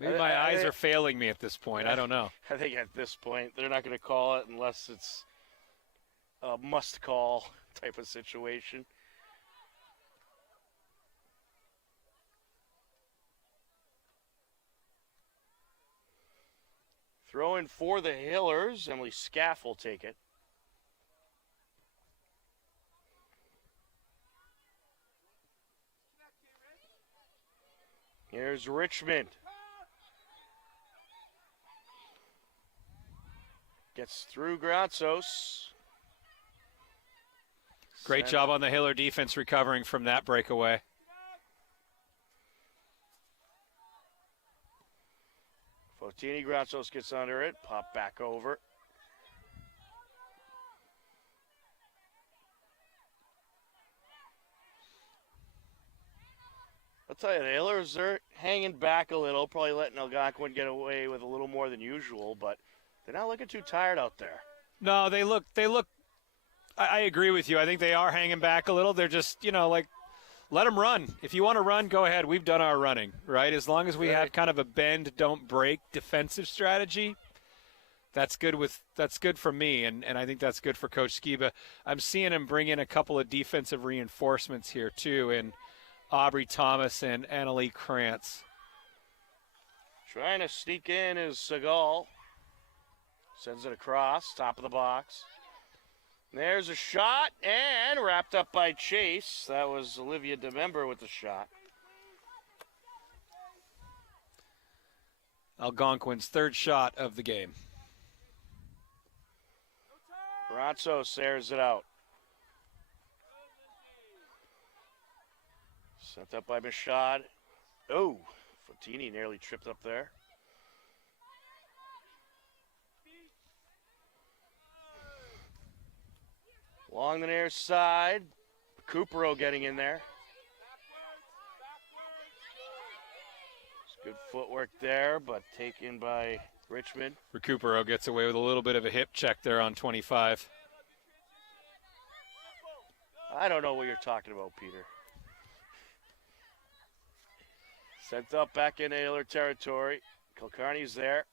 Maybe my eyes are failing me at this point. I don't know. I think at this point they're not going to call it unless it's a must-call type of situation. Throwing for the Hillers. Emily Scaff will take it. Here's Richmond. Gets through Grazos. Great job on the Hiller defense recovering from that breakaway. Fotini Grazos gets under it. Pop back over. I'll tell you, the Hillers are hanging back a little, probably letting Algonquin get away with a little more than usual, but they're not looking too tired out there. No, they look, I agree with you. I think they are hanging back a little. They're just, like Let them run. If you want to run, go ahead. We've done our running, right? As long as we have kind of a bend, don't break defensive strategy, that's good for me, and I think that's good for Coach Skiba. I'm seeing him bring in a couple of defensive reinforcements here, too, in Aubrey Thomas and Annalie Krantz. Trying to sneak in is Seagal. Sends it across, top of the box. There's a shot, and wrapped up by Chase. That was Olivia DeMember with the shot. Algonquin's third shot of the game. Bronzo airs it out. Sent up by Michaud. Oh, Fontini nearly tripped up there. Along the near side, Recupero getting in there. Good footwork there, but taken by Richmond. Recupero gets away with a little bit of a hip check there on 25. I don't know what you're talking about, Peter. Sent up back into Hiller territory. Kilcarney's there.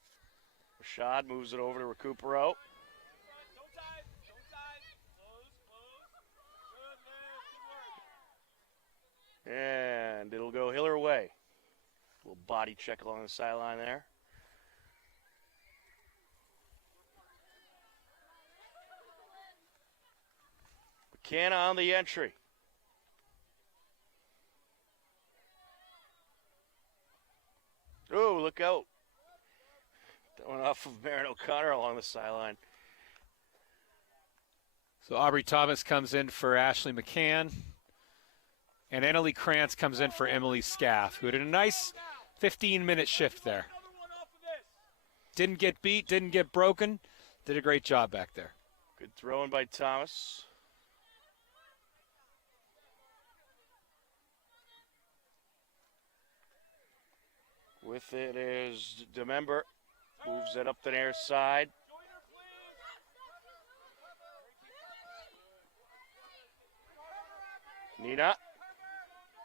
Rashad moves it over to Recupero. And it'll go Hiller way. Little body check along the sideline there. McKenna on the entry. Oh, look out. That went off of Marin O'Connor along the sideline. So Aubrey Thomas comes in for Ashley McCann. And Annalie Krantz comes in for Emily Scaff, who did a nice 15-minute shift there. Didn't get beat, didn't get broken. Did a great job back there. Good throwing by Thomas. With it is DeMember. Moves it up the near side. Nina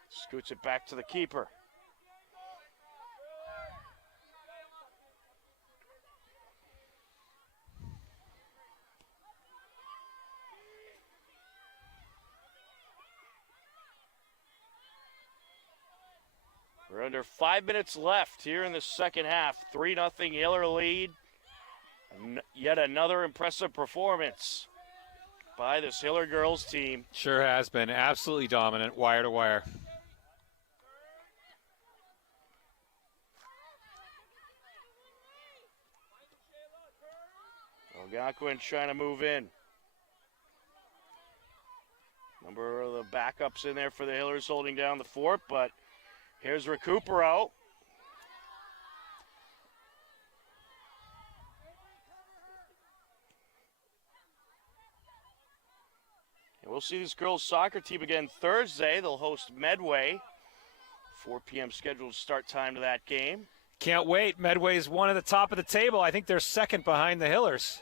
scoots it back to the keeper. We're under 5 minutes left here in the second half. 3-0 Hiller lead. Yet another impressive performance by this Hiller girls team. Sure has been. Absolutely dominant, wire to wire. Algonquin trying to move in. Number of the backups in there for the Hillers holding down the fort, but here's Recupero. And we'll see this girls soccer team again Thursday. They'll host Medway. 4 p.m. scheduled start time to that game. Can't wait. Medway's one at the top of the table. I think they're second behind the Hillers.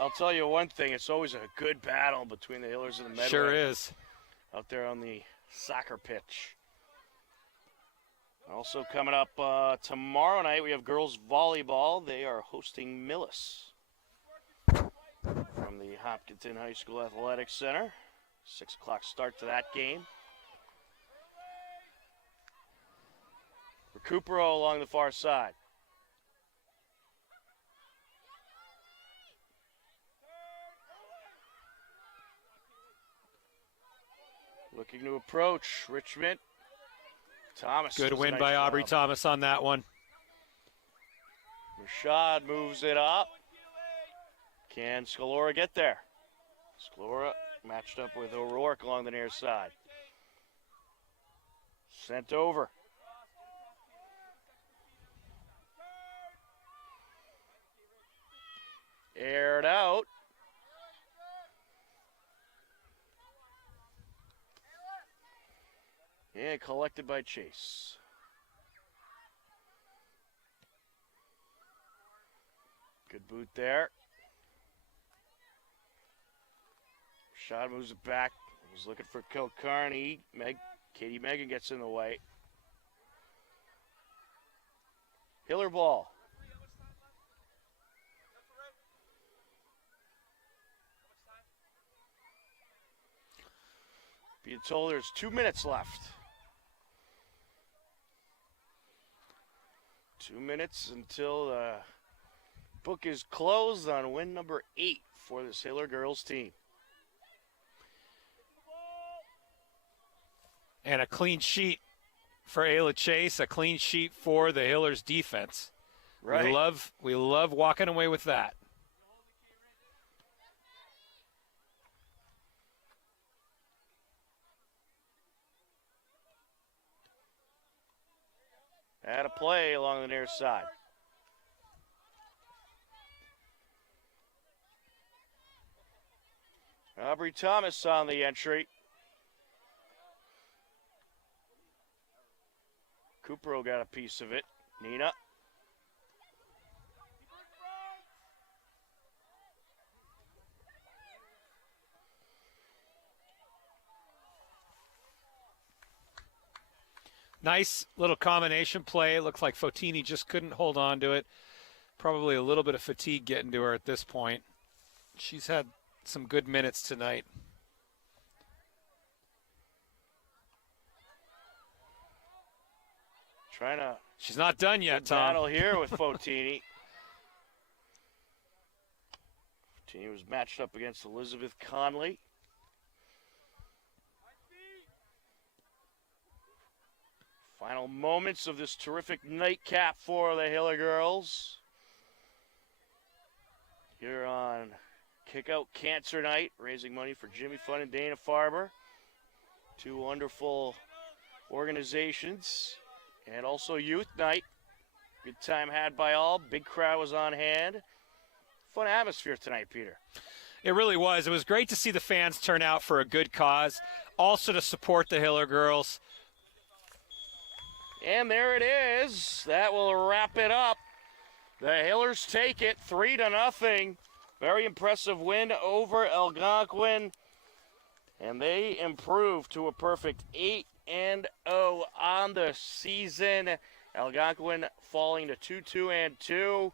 I'll tell you one thing. It's always a good battle between the Hillers and the Medway. Sure is. Out there on the soccer pitch. Also coming up tomorrow night, we have girls volleyball. They are hosting Millis from the Hopkinton High School Athletics Center. 6 o'clock start to that game. Recupero along the far side. Looking to approach Richmond. Thomas. Good win by Aubrey Thomas on that one. Rashad moves it up. Can Scalora get there? Scalora matched up with O'Rourke along the near side. Sent over. Aired out. And collected by Chase. Good boot there. Shot moves it back Was looking for Kilcarney. Katie Megan gets in the way. Hiller ball. Being told there's 2 minutes left. 2 minutes until the book is closed on win number 8 for this Hiller girls team. And a clean sheet for Ayla Chase, a clean sheet for the Hillers defense. Right. We love walking away with that. Had a play along the near side. Aubrey Thomas on the entry. Cupro got a piece of it. Nina. Nice little combination play. It looks like Fotini just couldn't hold on to it. Probably a little bit of fatigue getting to her at this point. She's had some good minutes tonight. Trying to. She's not done yet, Tom. Battle here with Fotini. Fotini was matched up against Elizabeth Conley. Final moments of this terrific nightcap for the Hiller girls. Here on Kick Out Cancer Night, raising money for Jimmy Fun and Dana Farber. Two wonderful organizations. And also Youth Night. Good time had by all. Big crowd was on hand. Fun atmosphere tonight, Peter. It really was. It was great to see the fans turn out for a good cause. Also to support the Hiller girls. And there it is. That will wrap it up. The Hillers take it 3-0. Very impressive win over Algonquin. And they improve to a perfect 8-0 on the season. Algonquin falling to 2-2.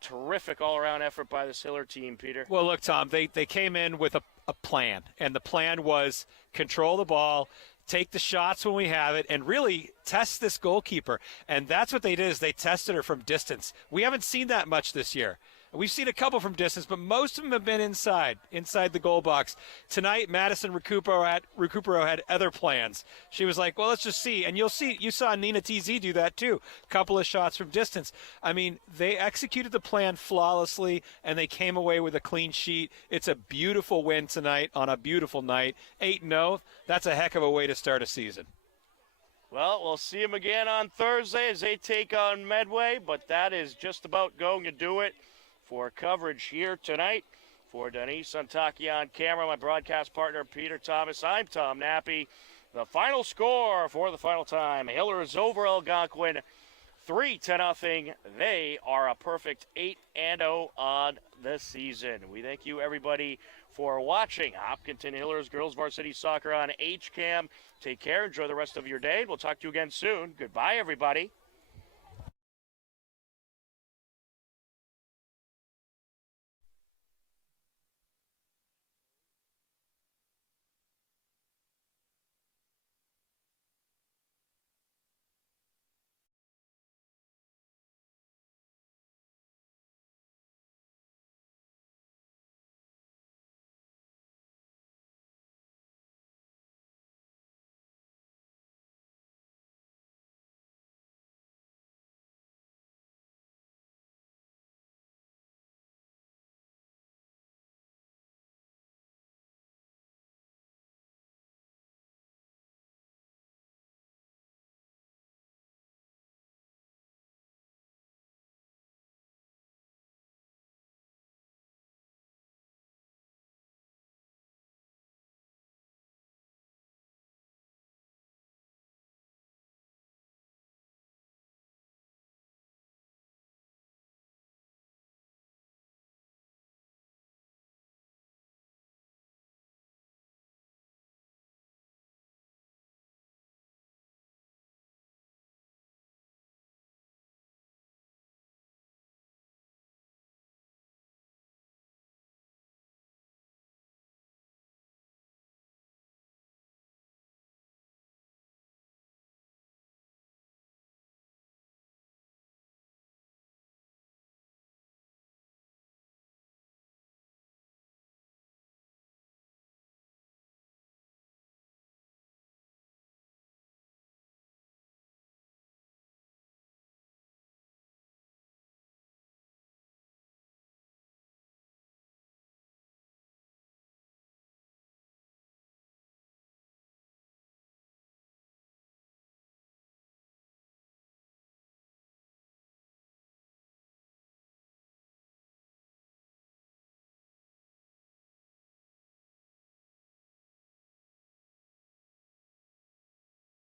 Terrific all-around effort by this Hiller team, Peter. Well, look, Tom, they came in with a plan. And the plan was control the ball, take the shots when we have it, and really test this goalkeeper. And that's what they did, is they tested her from distance. We haven't seen that much this year. We've seen a couple from distance, but most of them have been inside the goal box. Tonight, Madison Recupero had other plans. She was like, well, let's just see. And you saw Nina TZ do that too. Couple of shots from distance. I mean, they executed the plan flawlessly, and they came away with a clean sheet. It's a beautiful win tonight on a beautiful night. 8-0, that's a heck of a way to start a season. Well, we'll see them again on Thursday as they take on Medway, but that is just about going to do it for coverage here tonight. For Denise Santaki on camera, my broadcast partner Peter Thomas, I'm Tom Nappy. The final score for the final time, Hillers over Algonquin, 3-0. They are a perfect 8-0 on the season. We thank you, everybody, for watching Hopkinton Hillers Girls Varsity Soccer on HCAM. Take care. Enjoy the rest of your day. We'll talk to you again soon. Goodbye, everybody.